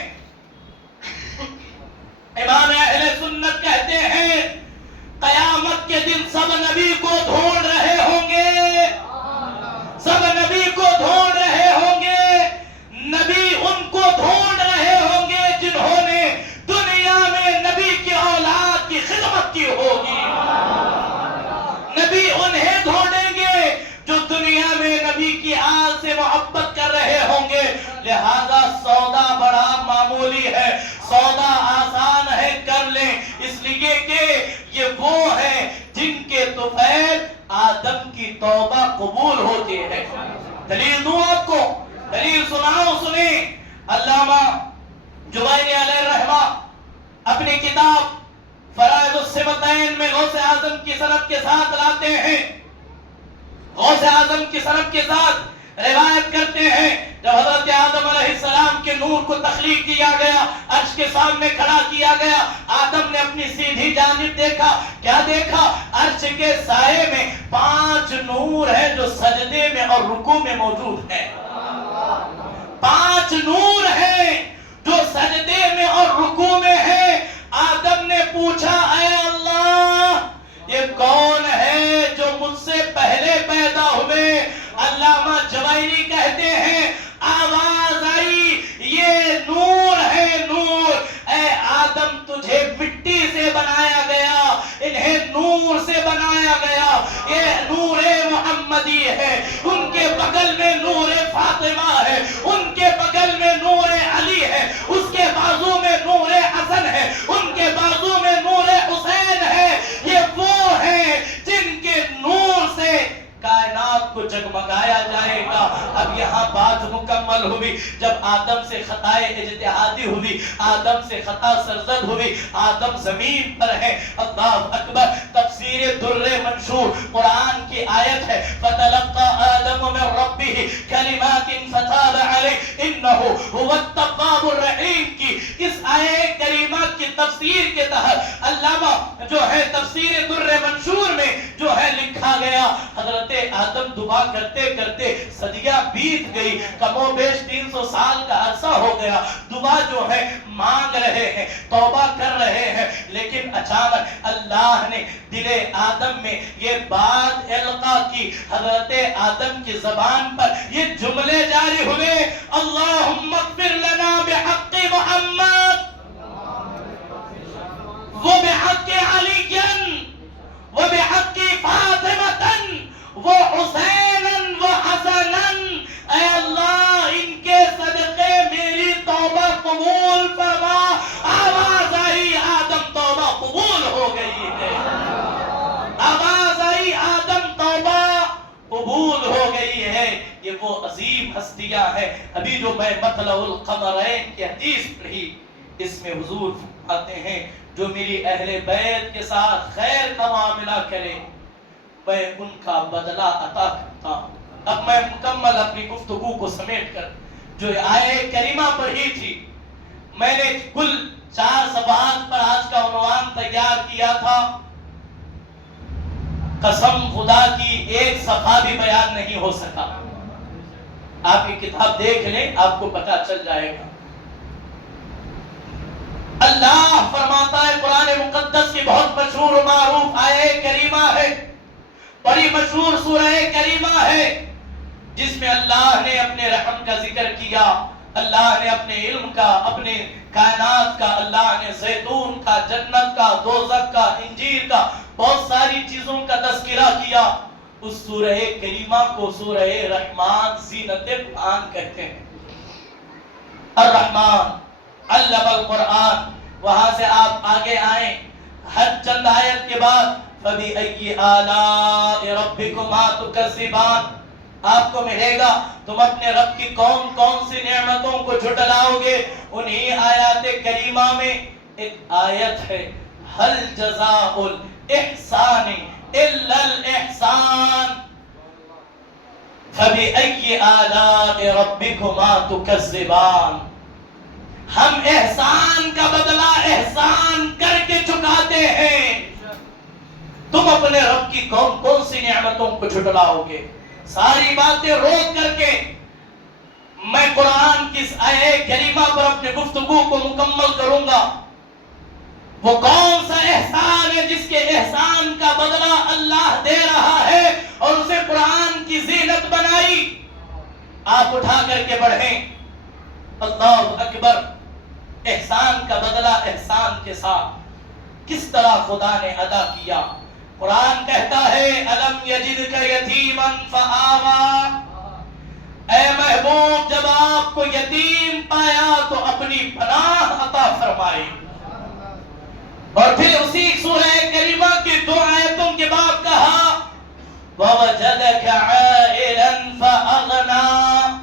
امام اہل سنت کہتے ہیں قیامت کے دن سب نبی کو ڈھونڈ رہے ہوں گے, سب نبی کو ڈھونڈ رہے ہوں گے. نبی ان کو ڈھونڈ رہے ہوں گے جنہوں نے دنیا میں نبی کی اولاد کی خدمت کی ہوگی. نبی انہیں ڈھونڈیں گے جو دنیا میں نبی کی آل سے محبت کر رہے ہوں گے. لہذا سودا بڑا معمولی ہے, سودا آسان ہے, کر لیں, اس لیے کہ یہ وہ ہیں جن کے طفیل آدم کی توبہ قبول ہوتی ہے. دلیل دوں آپ کو, دلیل سناؤ, سنیں. علامہ جوینی علیہ الرحمہ اپنی کتاب فرائض الصفتین میں غوث اعظم کی سند کے ساتھ لاتے ہیں, غوث اعظم کی سند کے ساتھ روایت کرتے ہیں جب حضرت آدم علیہ السلام کے نور کو تخلیق کیا گیا, عرش کے سامنے کھڑا کیا گیا, آدم نے اپنی سیدھی جانب دیکھا, کیا دیکھا؟ عرش کے سائے میں 5 نور ہیں جو سجدے میں اور رکوع میں موجود ہیں. 5 نور ہیں جو سجدے میں اور رکوع میں ہیں. آدم نے پوچھا اے اللہ یہ کون ہے جو مجھ سے پہلے پیدا ہوئے؟ علامہ جوینی کہتے ہیں آواز آئی یہ نور ہے, نور. اے آدم تجھے مٹی سے بنایا گیا, انہیں نور سے بنایا گیا. یہ نور محمدی ہے, ان کے بغل میں نور فاطمہ ہے, ان کے بغل میں نور علی ہے, اس کے بازو میں نور حسن ہے, ان کے بازو میں نور حسین ہے. یہ وہ ہیں جن کے نور سے کائنات کو جگمگایا جائے گا. اب یہاں بات مکمل ہوئی جب آدم سے خطائے اجتہادی ہوئی, آدم سے خطا سرزد ہوئی, آدم زمین پر ہے. اللہ اکبر. تفسیر در منشور قرآن کی آیت ہے فَتَلَقَّى آدَمُ مِن رَبِّهِ كَلِمَاتٍ فَتَابَ عَلَيْهِ إِنَّهُ هُوَ التَّوَّابُ الرَّحِيمُ کی اس آیت کریمہ کی تفسیر کے تحت علامہ جو ہے تفسیر در منشور میں جو ہے لکھا گیا حضرت آدم دعا کرتے کرتے صدیاں بیت گئی, کم و بیش 300 سال کا عرصہ ہو گیا. دعا جو ہے مانگ رہے ہیں, توبہ کر رہے ہیں, لیکن اچانک اللہ نے دل آدم میں یہ بات القا کی. حضرت آدم کی زبان پر یہ جملے جاری ہوئے اللہم اغفر لنا بحق وحسینا وحسنا، اے اللہ ان کے صدقے میری توبہ قبول فرما۔ آواز آئی آدم توبہ قبول ہو گئی ہے، آواز آئی آدم توبہ قبول ہو گئی ہے۔ یہ وہ عظیم ہستیاں ہیں۔ ابھی جو میں مطلع القمرین کی حدیث پڑھی، اس میں حضور فرماتے ہیں جو میری اہل بیت کے ساتھ خیر کا معاملہ کرے میں ان کا بدلہ عطا کرتا ہوں۔ اب میں مکمل اپنی گفتگو کو سمیٹ کر جو آیت کریمہ پڑھی تھی، میں نے کل 4 صفحات پر آج کا عنوان تیار کیا تھا، قسم خدا کی 1 صفحہ بھی بیان نہیں ہو سکا۔ آپ یہ کتاب دیکھ لیں، آپ کو پتہ چل جائے گا۔ اللہ فرماتا ہے، قرآن مقدس کی بہت مشہور و معروف آیت کریمہ ہے، بڑی مشہور سورہ کریمہ ہے، جس میں اللہ نے اپنے رحم کا ذکر کیا، اللہ نے اپنے علم کا، اپنے کائنات کا، اللہ نے زیتون کا، جنت کا، دوزخ کا، انجیر کا، بہت ساری چیزوں کا تذکرہ کیا۔ اس سورہ کریمہ کو سورہ رحمان زینت قرآن کہتے ہیں۔ الرحمن علم القرآن، وہاں سے آپ آگے آئیں، ہر چند آیت کے بعد فَبِأَيِّ آلَاءِ رَبِّكُمَا تُكَذِّبَانِ، آپ کو ملے گا تم اپنے رب کی کون کون سی نعمتوں کو جھٹلاؤ گے۔ انہی آیات کریمہ میں ایک آیت ہے، هَلْ جَزَاءُ الْإِحْسَانِ إِلَّا الْإِحْسَانِ فَبِأَيِّ آلَاءِ رَبِّكُمَا تُكَذِّبَانِ، ہم احسان کا بدلہ احسان کر کے چکاتے ہیں، تم اپنے رب کی کون کون سی نعمتوں کو جھٹلاؤ گے۔ ساری باتیں روک کر کے میں قرآن کی اس آیت کریمہ پر اپنے گفتگو کو مکمل کروں گا۔ وہ کون سا احسان ہے جس کے احسان کا بدلہ اللہ دے رہا ہے اور اسے قرآن کی زینت بنائی؟ آپ اٹھا کر کے بڑھیں، اللہ اکبر۔ احسان کا بدلہ احسان کے ساتھ کس طرح خدا نے ادا کیا؟ قرآن کہتا ہے أَلَمْ يَجِدْكَ يَتِيمًا فَآوَىٰ، اے محبوب جب آپ کو یتیم پایا تو اپنی پناہ عطا فرمائی۔ اور پھر اسی سورہ کریمہ کی 2 آیتوں کے بعد کہا وَوَجَدَكَ عَائِلًا فَأَغْنَىٰ،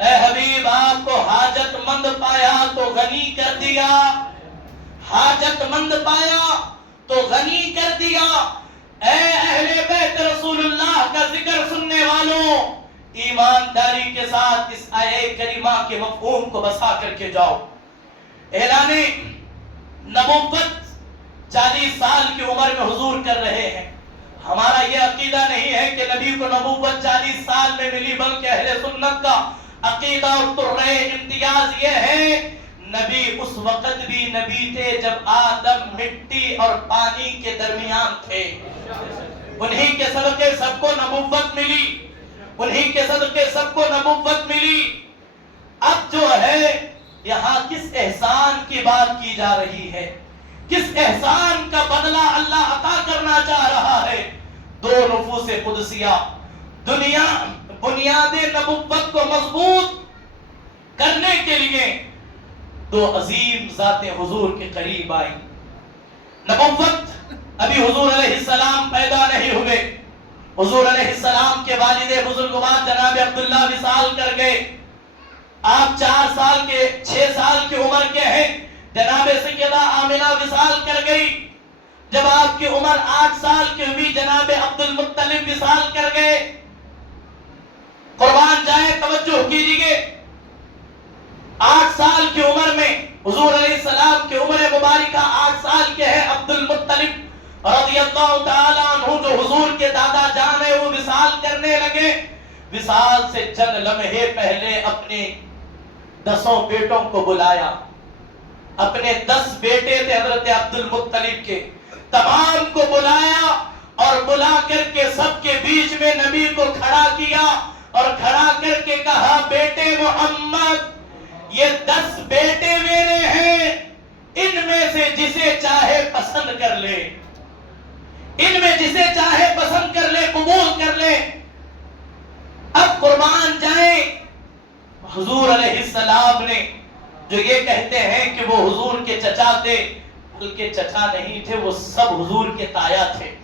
اے حبیب آپ کو حاجت مند پایا تو غنی کر دیا، حاجت مند پایا تو غنی کر دیا۔ اے اہل بیت رسول اللہ کا ذکر سننے والوں، ایمانداری کے ساتھ اس آیت کریمہ کے مفہوم کو بسا کر کے جاؤ۔ اعلان نبوت 40 سال کی عمر میں حضور کر رہے ہیں۔ ہمارا یہ عقیدہ نہیں ہے کہ نبی کو نبوت 40 سال میں ملی، بلکہ اہل سنت کا عقیدہ اور ترہ امتیاز یہ ہے نبی اس وقت بھی نبی تھے جب آدم مٹی اور پانی کے درمیان تھے، انہی کے صدقے سب کو نبوت ملی، انہی کے صدقے سب کو نبوت ملی۔ اب جو ہے یہاں کس احسان کی بات کی جا رہی ہے، کس احسان کا بدلہ اللہ عطا کرنا چاہ رہا ہے؟ 2 نفوس قدسیہ دنیا بنیاد نبوت کو مضبوط کرنے کے لیے 2 عظیم ذاتیں حضور کے قریب آئیں۔ نبوت ابھی حضور علیہ السلام پیدا نہیں ہوئے، حضور علیہ السلام کے والد بزرگوار جناب عبداللہ وصال کر گئے۔ آپ 4 سال کے 6 سال کی عمر کے ہیں، جناب سیدہ آمنہ وصال کر گئی۔ جب آپ کی عمر 8 سال کی ہوئی جناب عبد المطلب وصال کر گئے۔ قربان جائے توجہ کیجئے، 8 سال کی عمر میں حضور علیہ السلام کی عمر مبارکہ 8 سال کے ہے۔ عبد المطلب رضی اللہ تعالیٰ عنہ جو حضور کے دادا جان ہے وہ وصال کرنے لگے۔ وصال سے چند لمحے پہلے اپنے 10 بیٹوں کو بلایا، اپنے 10 بیٹے تھے حضرت عبد المطلب کے، تمام کو بلایا اور بلا کر کے سب کے بیچ میں نبی کو کھڑا کیا اور کھڑا کر کے کہا بیٹے محمد یہ 10 بیٹے میرے ہیں، ان میں سے جسے چاہے پسند کر لے، ان میں جسے چاہے پسند کر لے، قبول کر لے۔ اب قربان جائیں، حضور علیہ السلام نے جو یہ کہتے ہیں کہ وہ حضور کے چچا تھے، بلکہ چچا نہیں تھے، وہ سب حضور کے تایا تھے.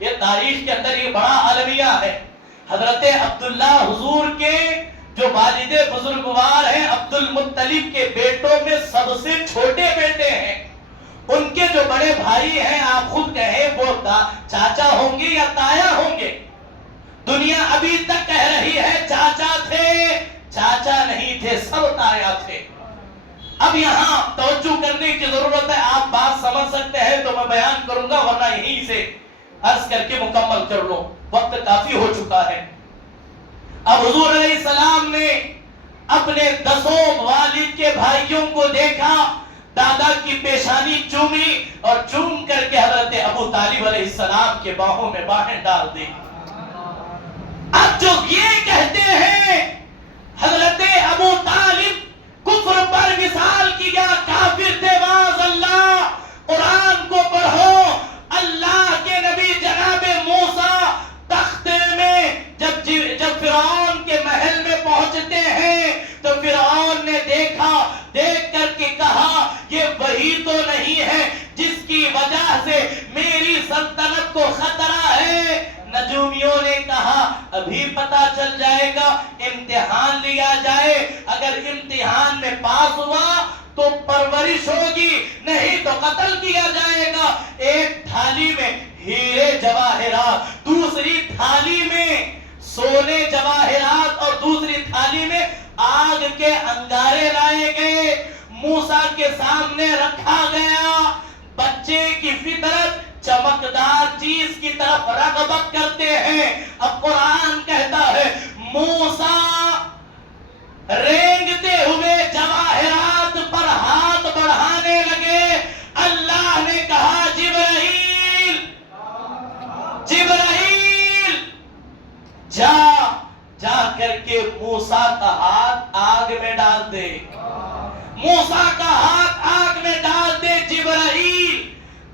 یہ تاریخ کے اندر یہ بڑا المیہ ہے. حضرت عبداللہ حضور کے جو والد بزرگوار ہیں، عبد المطلب کے بیٹوں میں سب سے چھوٹے بیٹے ہیں. ان کے جو بڑے بھائی ہیں، آپ خود کہیں وہ چاچا ہوں گے یا تایا ہوں گے؟ دنیا ابھی تک کہہ رہی ہے چاچا تھے، چاچا نہیں تھے، سب تایا تھے. اب یہاں توجہ کرنے کی ضرورت ہے. آپ بات سمجھ سکتے ہیں تو میں بیان کروں گا، ورنہ یہیں سے عرض کر کے مکمل کر لو، وقت کافی ہو چکا ہے. اب حضور علیہ السلام نے اپنے 10 والد کے بھائیوں کو دیکھا، دادا کی پیشانی چومی اور چوم کر کے حضرت ابو طالب علیہ السلام کے باہوں میں باہیں ڈال دی. اب جو یہ کہتے ہیں حضرت ابو طالب کفر پر مثال کیا، کافر تھے، معاذ اللہ. قرآن کو پڑھو، اللہ کے نبی جناب موسیٰ تختے میں جب فرعون کے محل میں پہنچتے ہیں تو فرعون نے دیکھا، دیکھ کر کے کہا یہ وہی تو نہیں ہے جس کی وجہ سے میری سلطنت کو خطرہ ہے. نجومیوں نے کہا ابھی پتا چل جائے گا، امتحان لیا جائے، اگر امتحان میں پاس ہوا تو پرورش ہوگی، نہیں تو قتل کیا جائے گا. ایک تھالی میں ہیرے جواہرات، دوسری تھالی میں سونے جواہرات اور دوسری تھالی میں آگ کے انگارے لائے گئے، موسیٰ کے سامنے رکھا گیا. بچے کی فطرت چمکدار چیز کی طرف رغبت کرتے ہیں. اب قرآن کہتا ہے موسیٰ رینگتے ہوئے جواہرات پر ہاتھ بڑھانے لگے. اللہ نے کہا جبرائیل جا کر کے موسیٰ کا ہاتھ آگ میں ڈال دے. موسیٰ کا ہاتھ آگ میں ڈال دے جبرائیل.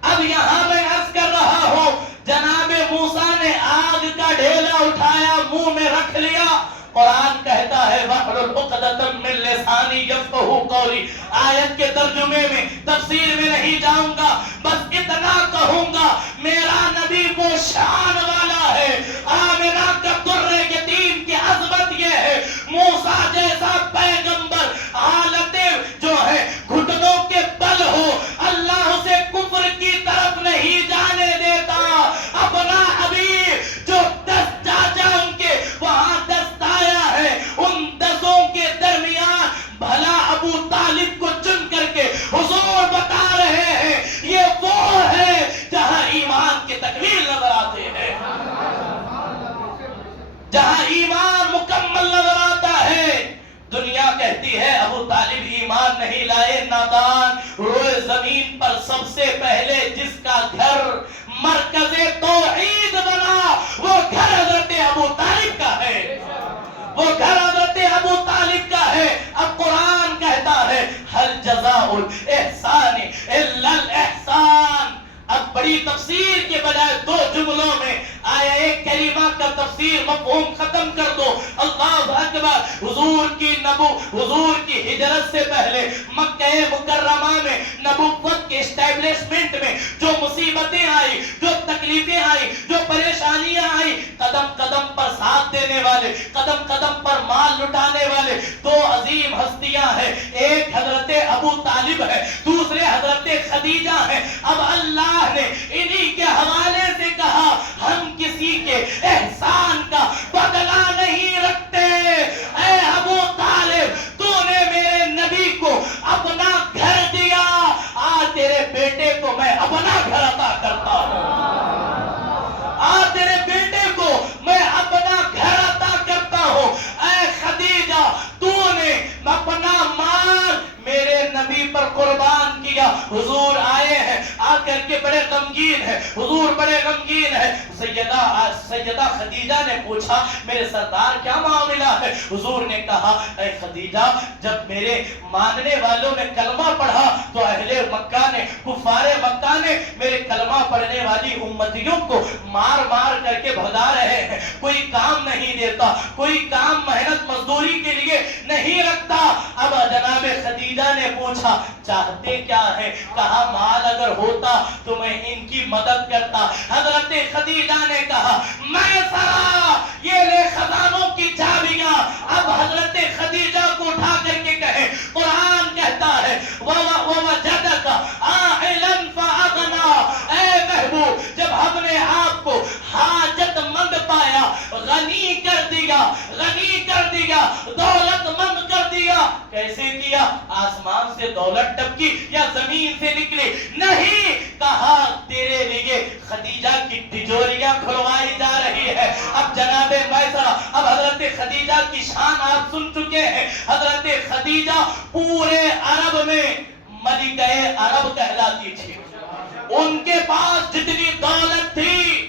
اب یہاں میں عرض کر رہا ہوں، جناب موسیٰ نے آگ کا ڈھیلا اٹھایا، منہ میں رکھ لیا. قرآن کہتا ہے وَاحْلُلْ عُقْدَةً مِّن لِّسَانِي يَفْقَهُوا قَوْلِي. آیت کے ترجمے میں، تفسیر میں نہیں جاؤں گا، بس اتنا کہوں گا میرا نبی وہ شان والا ہے. آمنہ کا در یتیم کی عظمت یہ ہے، موسیٰ جیسا پیغمبر حالت جو ہے گھٹنوں کے بل ہو، اللہ اسے کفر کی طرف نہیں جانے دیتا. اپنا حبیب جو 10 چاچا ان کے وہاں 10 تایا ہے، ان 10 کے درمیان بھلا ابو طالب کو چن کر کے حضور بتا رہے ہیں یہ وہ ہے جہاں ایمان کی تکمیل نظر آتے ہیں، جہاں ایمان مکمل نظر آتا ہے. دنیا کہتی ہے ابو طالب ایمان نہیں لائے، نادان. روئے زمین پر سب سے پہلے جس کا گھر مرکز توحید بنا وہ گھر حضرت ابو طالب کا ہے، وہ گھر حضرت ابو طالب کا ہے. اب قرآن کہتا ہے هل جزاء الاحسان الا الاحسان. اب بڑی تفسیر کے بجائے 2 جملوں میں آیا ایک کلمہ کا تفسیر مفہوم ختم کر دو. اللہ اکبر. حضور کی ہجرت سے پہلے مکہ مکرمہ میں نبوت کے اسٹیبلشمنٹ میں جو مصیبتیں آئی، جو تکلیفیں آئی، جو پریشانیاں آئی، قدم قدم پر ساتھ دینے والے، قدم قدم پر مال لٹانے والے 2 عظیم ہستیاں ہیں. ایک حضرت ابو طالب ہے، دوسرے حضرت خدیجہ ہے. اب اللہ نے انہی کے حوالے سے کہا ہم کسی کے احسان کا بدلہ نہیں رکھتے. اے ابو طالب، تو نے میرے نبی کو اپنا گھر دیا، آج تیرے بیٹے کو میں اپنا گھر عطا کرتا ہوں. آج تیرے بیٹے کو میں اپنا گھر عطا کرتا ہوں. اے خدیجہ، تو نے اپنا مال میرے نبی پر قربان کیا. دیا. حضور آئے ہیں, آ کر کے بڑے غمگین ہیں, حضور بڑے غمگین ہیں. سیدہ خدیجہ نے پوچھا میرے سردار کیا معاملہ ہے؟ حضور نے کہا اے خدیجہ, جب میرے ماننے والوں نے کلمہ پڑھا تو اہل مکہ نے, کفار مکہ نے میرے کلمہ پڑھنے والی امتیوں کو مار مار کر کے بھگا رہے ہیں, کوئی کام نہیں دیتا, کوئی کام محنت مزدوری کے لیے نہیں رکھتا. اب جناب خدیجہ نے پوچھا چاہتے کیا ہے؟ کہا مال اگر ہوتا تو میں ان کی مدد کرتا. حضرت خدیجہ نے کہا میں سرا یہ لے خزانوں کی چابیاں. اب حضرت خدیجہ کو اٹھا کر کے کہے, قرآن کہتا ہے وَوَجَدَكَ عَائِلًا فَأَغْنَىٰ, اے محبوب جب ہم نے آپ کو حاجت مند پایا, غنی کر دیا, غنی کر دیا, دولت مند کر دیا. کیسے کیا؟ آسمان سے دولت ٹپکی یا زمین سے نکلی؟ نہیں. کہا تیرے لیے خدیجہ کی تجوریاں کھلوائی جا رہی ہے. اب جناب میسرہ, اب حضرت خدیجہ کی شان آپ سن چکے ہیں. حضرت خدیجہ پورے عرب میں ملکہ عرب کہلاتی تھی. ان کے پاس جتنی دولت تھی,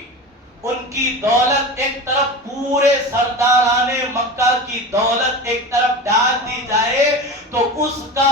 ان کی دولت ایک طرف پورے سرداران مکہ کی دولت ایک طرف ڈال دی جائے تو اس کا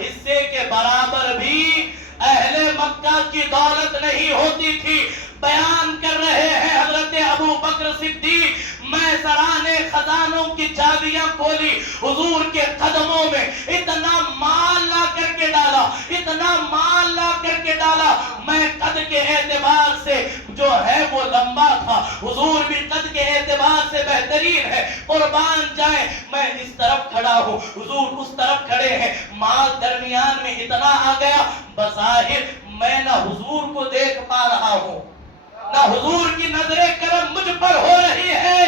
حصے کے برابر بھی اہل مکہ کی دولت نہیں ہوتی تھی. بیان کر رہے ہیں حضرت ابو بکر صدیق, میسرہ نے خزانوں کی چابیاں کھولی, حضور کے قدموں میں اتنا مال لا کر کے ڈالا, اتنا مال لا کر کے ڈالا. میں قد کے اعتبار سے جو ہے وہ لمبا تھا, حضور بھی قد کے اعتبار سے بہترین ہے, قربان جائے. میں اس طرف کھڑا ہوں, حضور اس طرف کھڑے ہیں, مال درمیان میں اتنا آ گیا, بظاہر میں نہ حضور کو دیکھ پا رہا ہوں نہ حضور کی نظر کرم مجھ پر ہو رہی ہے.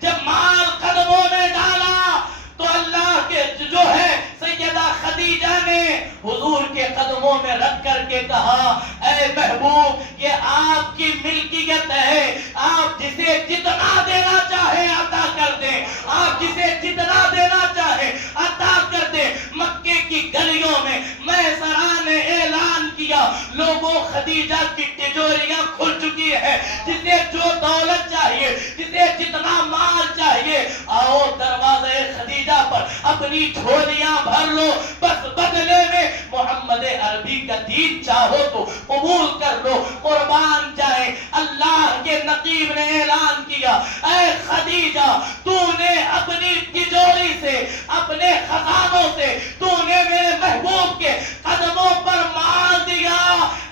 جب مال قدموں میں ڈالا تو اللہ کے جو ہے سیدہ خدیجہ نے حضور کے قدموں میں رکھ کر کے کہا اے محبوب یہ آپ کی ملکیت ہے, آپ جسے جتنا دینا چاہے عطا کر دیں, آپ جسے جتنا دینا چاہے عطا کر دیں. مکے کی گلیوں میں میسرہ نے اعلان کیا لوگوں خدیجہ کی تجوریاں کھل چکی ہے, جسے جو دولت چاہیے, جسے جتنا مال چاہیے, آؤ دروازے خدیجہ پر اپنی جھولیاں بھر لو, بس بدلے میں محمد عربی کا دین چاہو تو قبول کر لو. قربان جائے, اللہ کے نقیب نے اعلان کیا اے خدیجہ تو نے اپنی تجوری سے, اپنے خزانوں سے تو نے میرے محبوب کے قدموں پر مال دیا,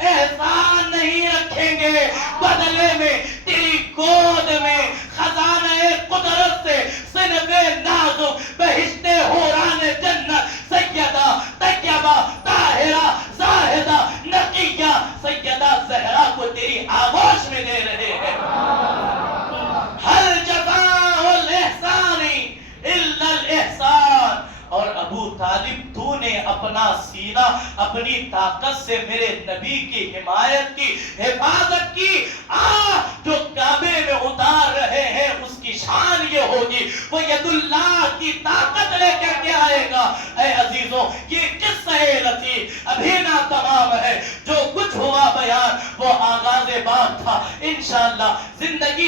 احسان نہیں رکھیں گے, بدلے میں تیری گود میں خزانہ قدرت سے صنف نازک بہشت حوران جنت سیدہ طیبہ طاہرہ زاہدہ نقیہ سیدہ زہرا کو تیری آغوش میں دے رہے ہیں. هل جزاء الاحسان الا الاحسان. اور ابو طالب تو نے اپنا سینہ اپنی طاقت سے میرے نبی کی حمایت کی, حفاظت کی. جو کعبے میں اتار رہے ہیں اس کی شان یہ ہوگی وہ ید اللہ کی طاقت لے کر کے آئے گا. اے عزیزوں یہ قصہ لطیف ابھی نہ تمام ہے, جو کچھ ہوا بیان وہ آغاز بات تھا. انشاءاللہ زندگی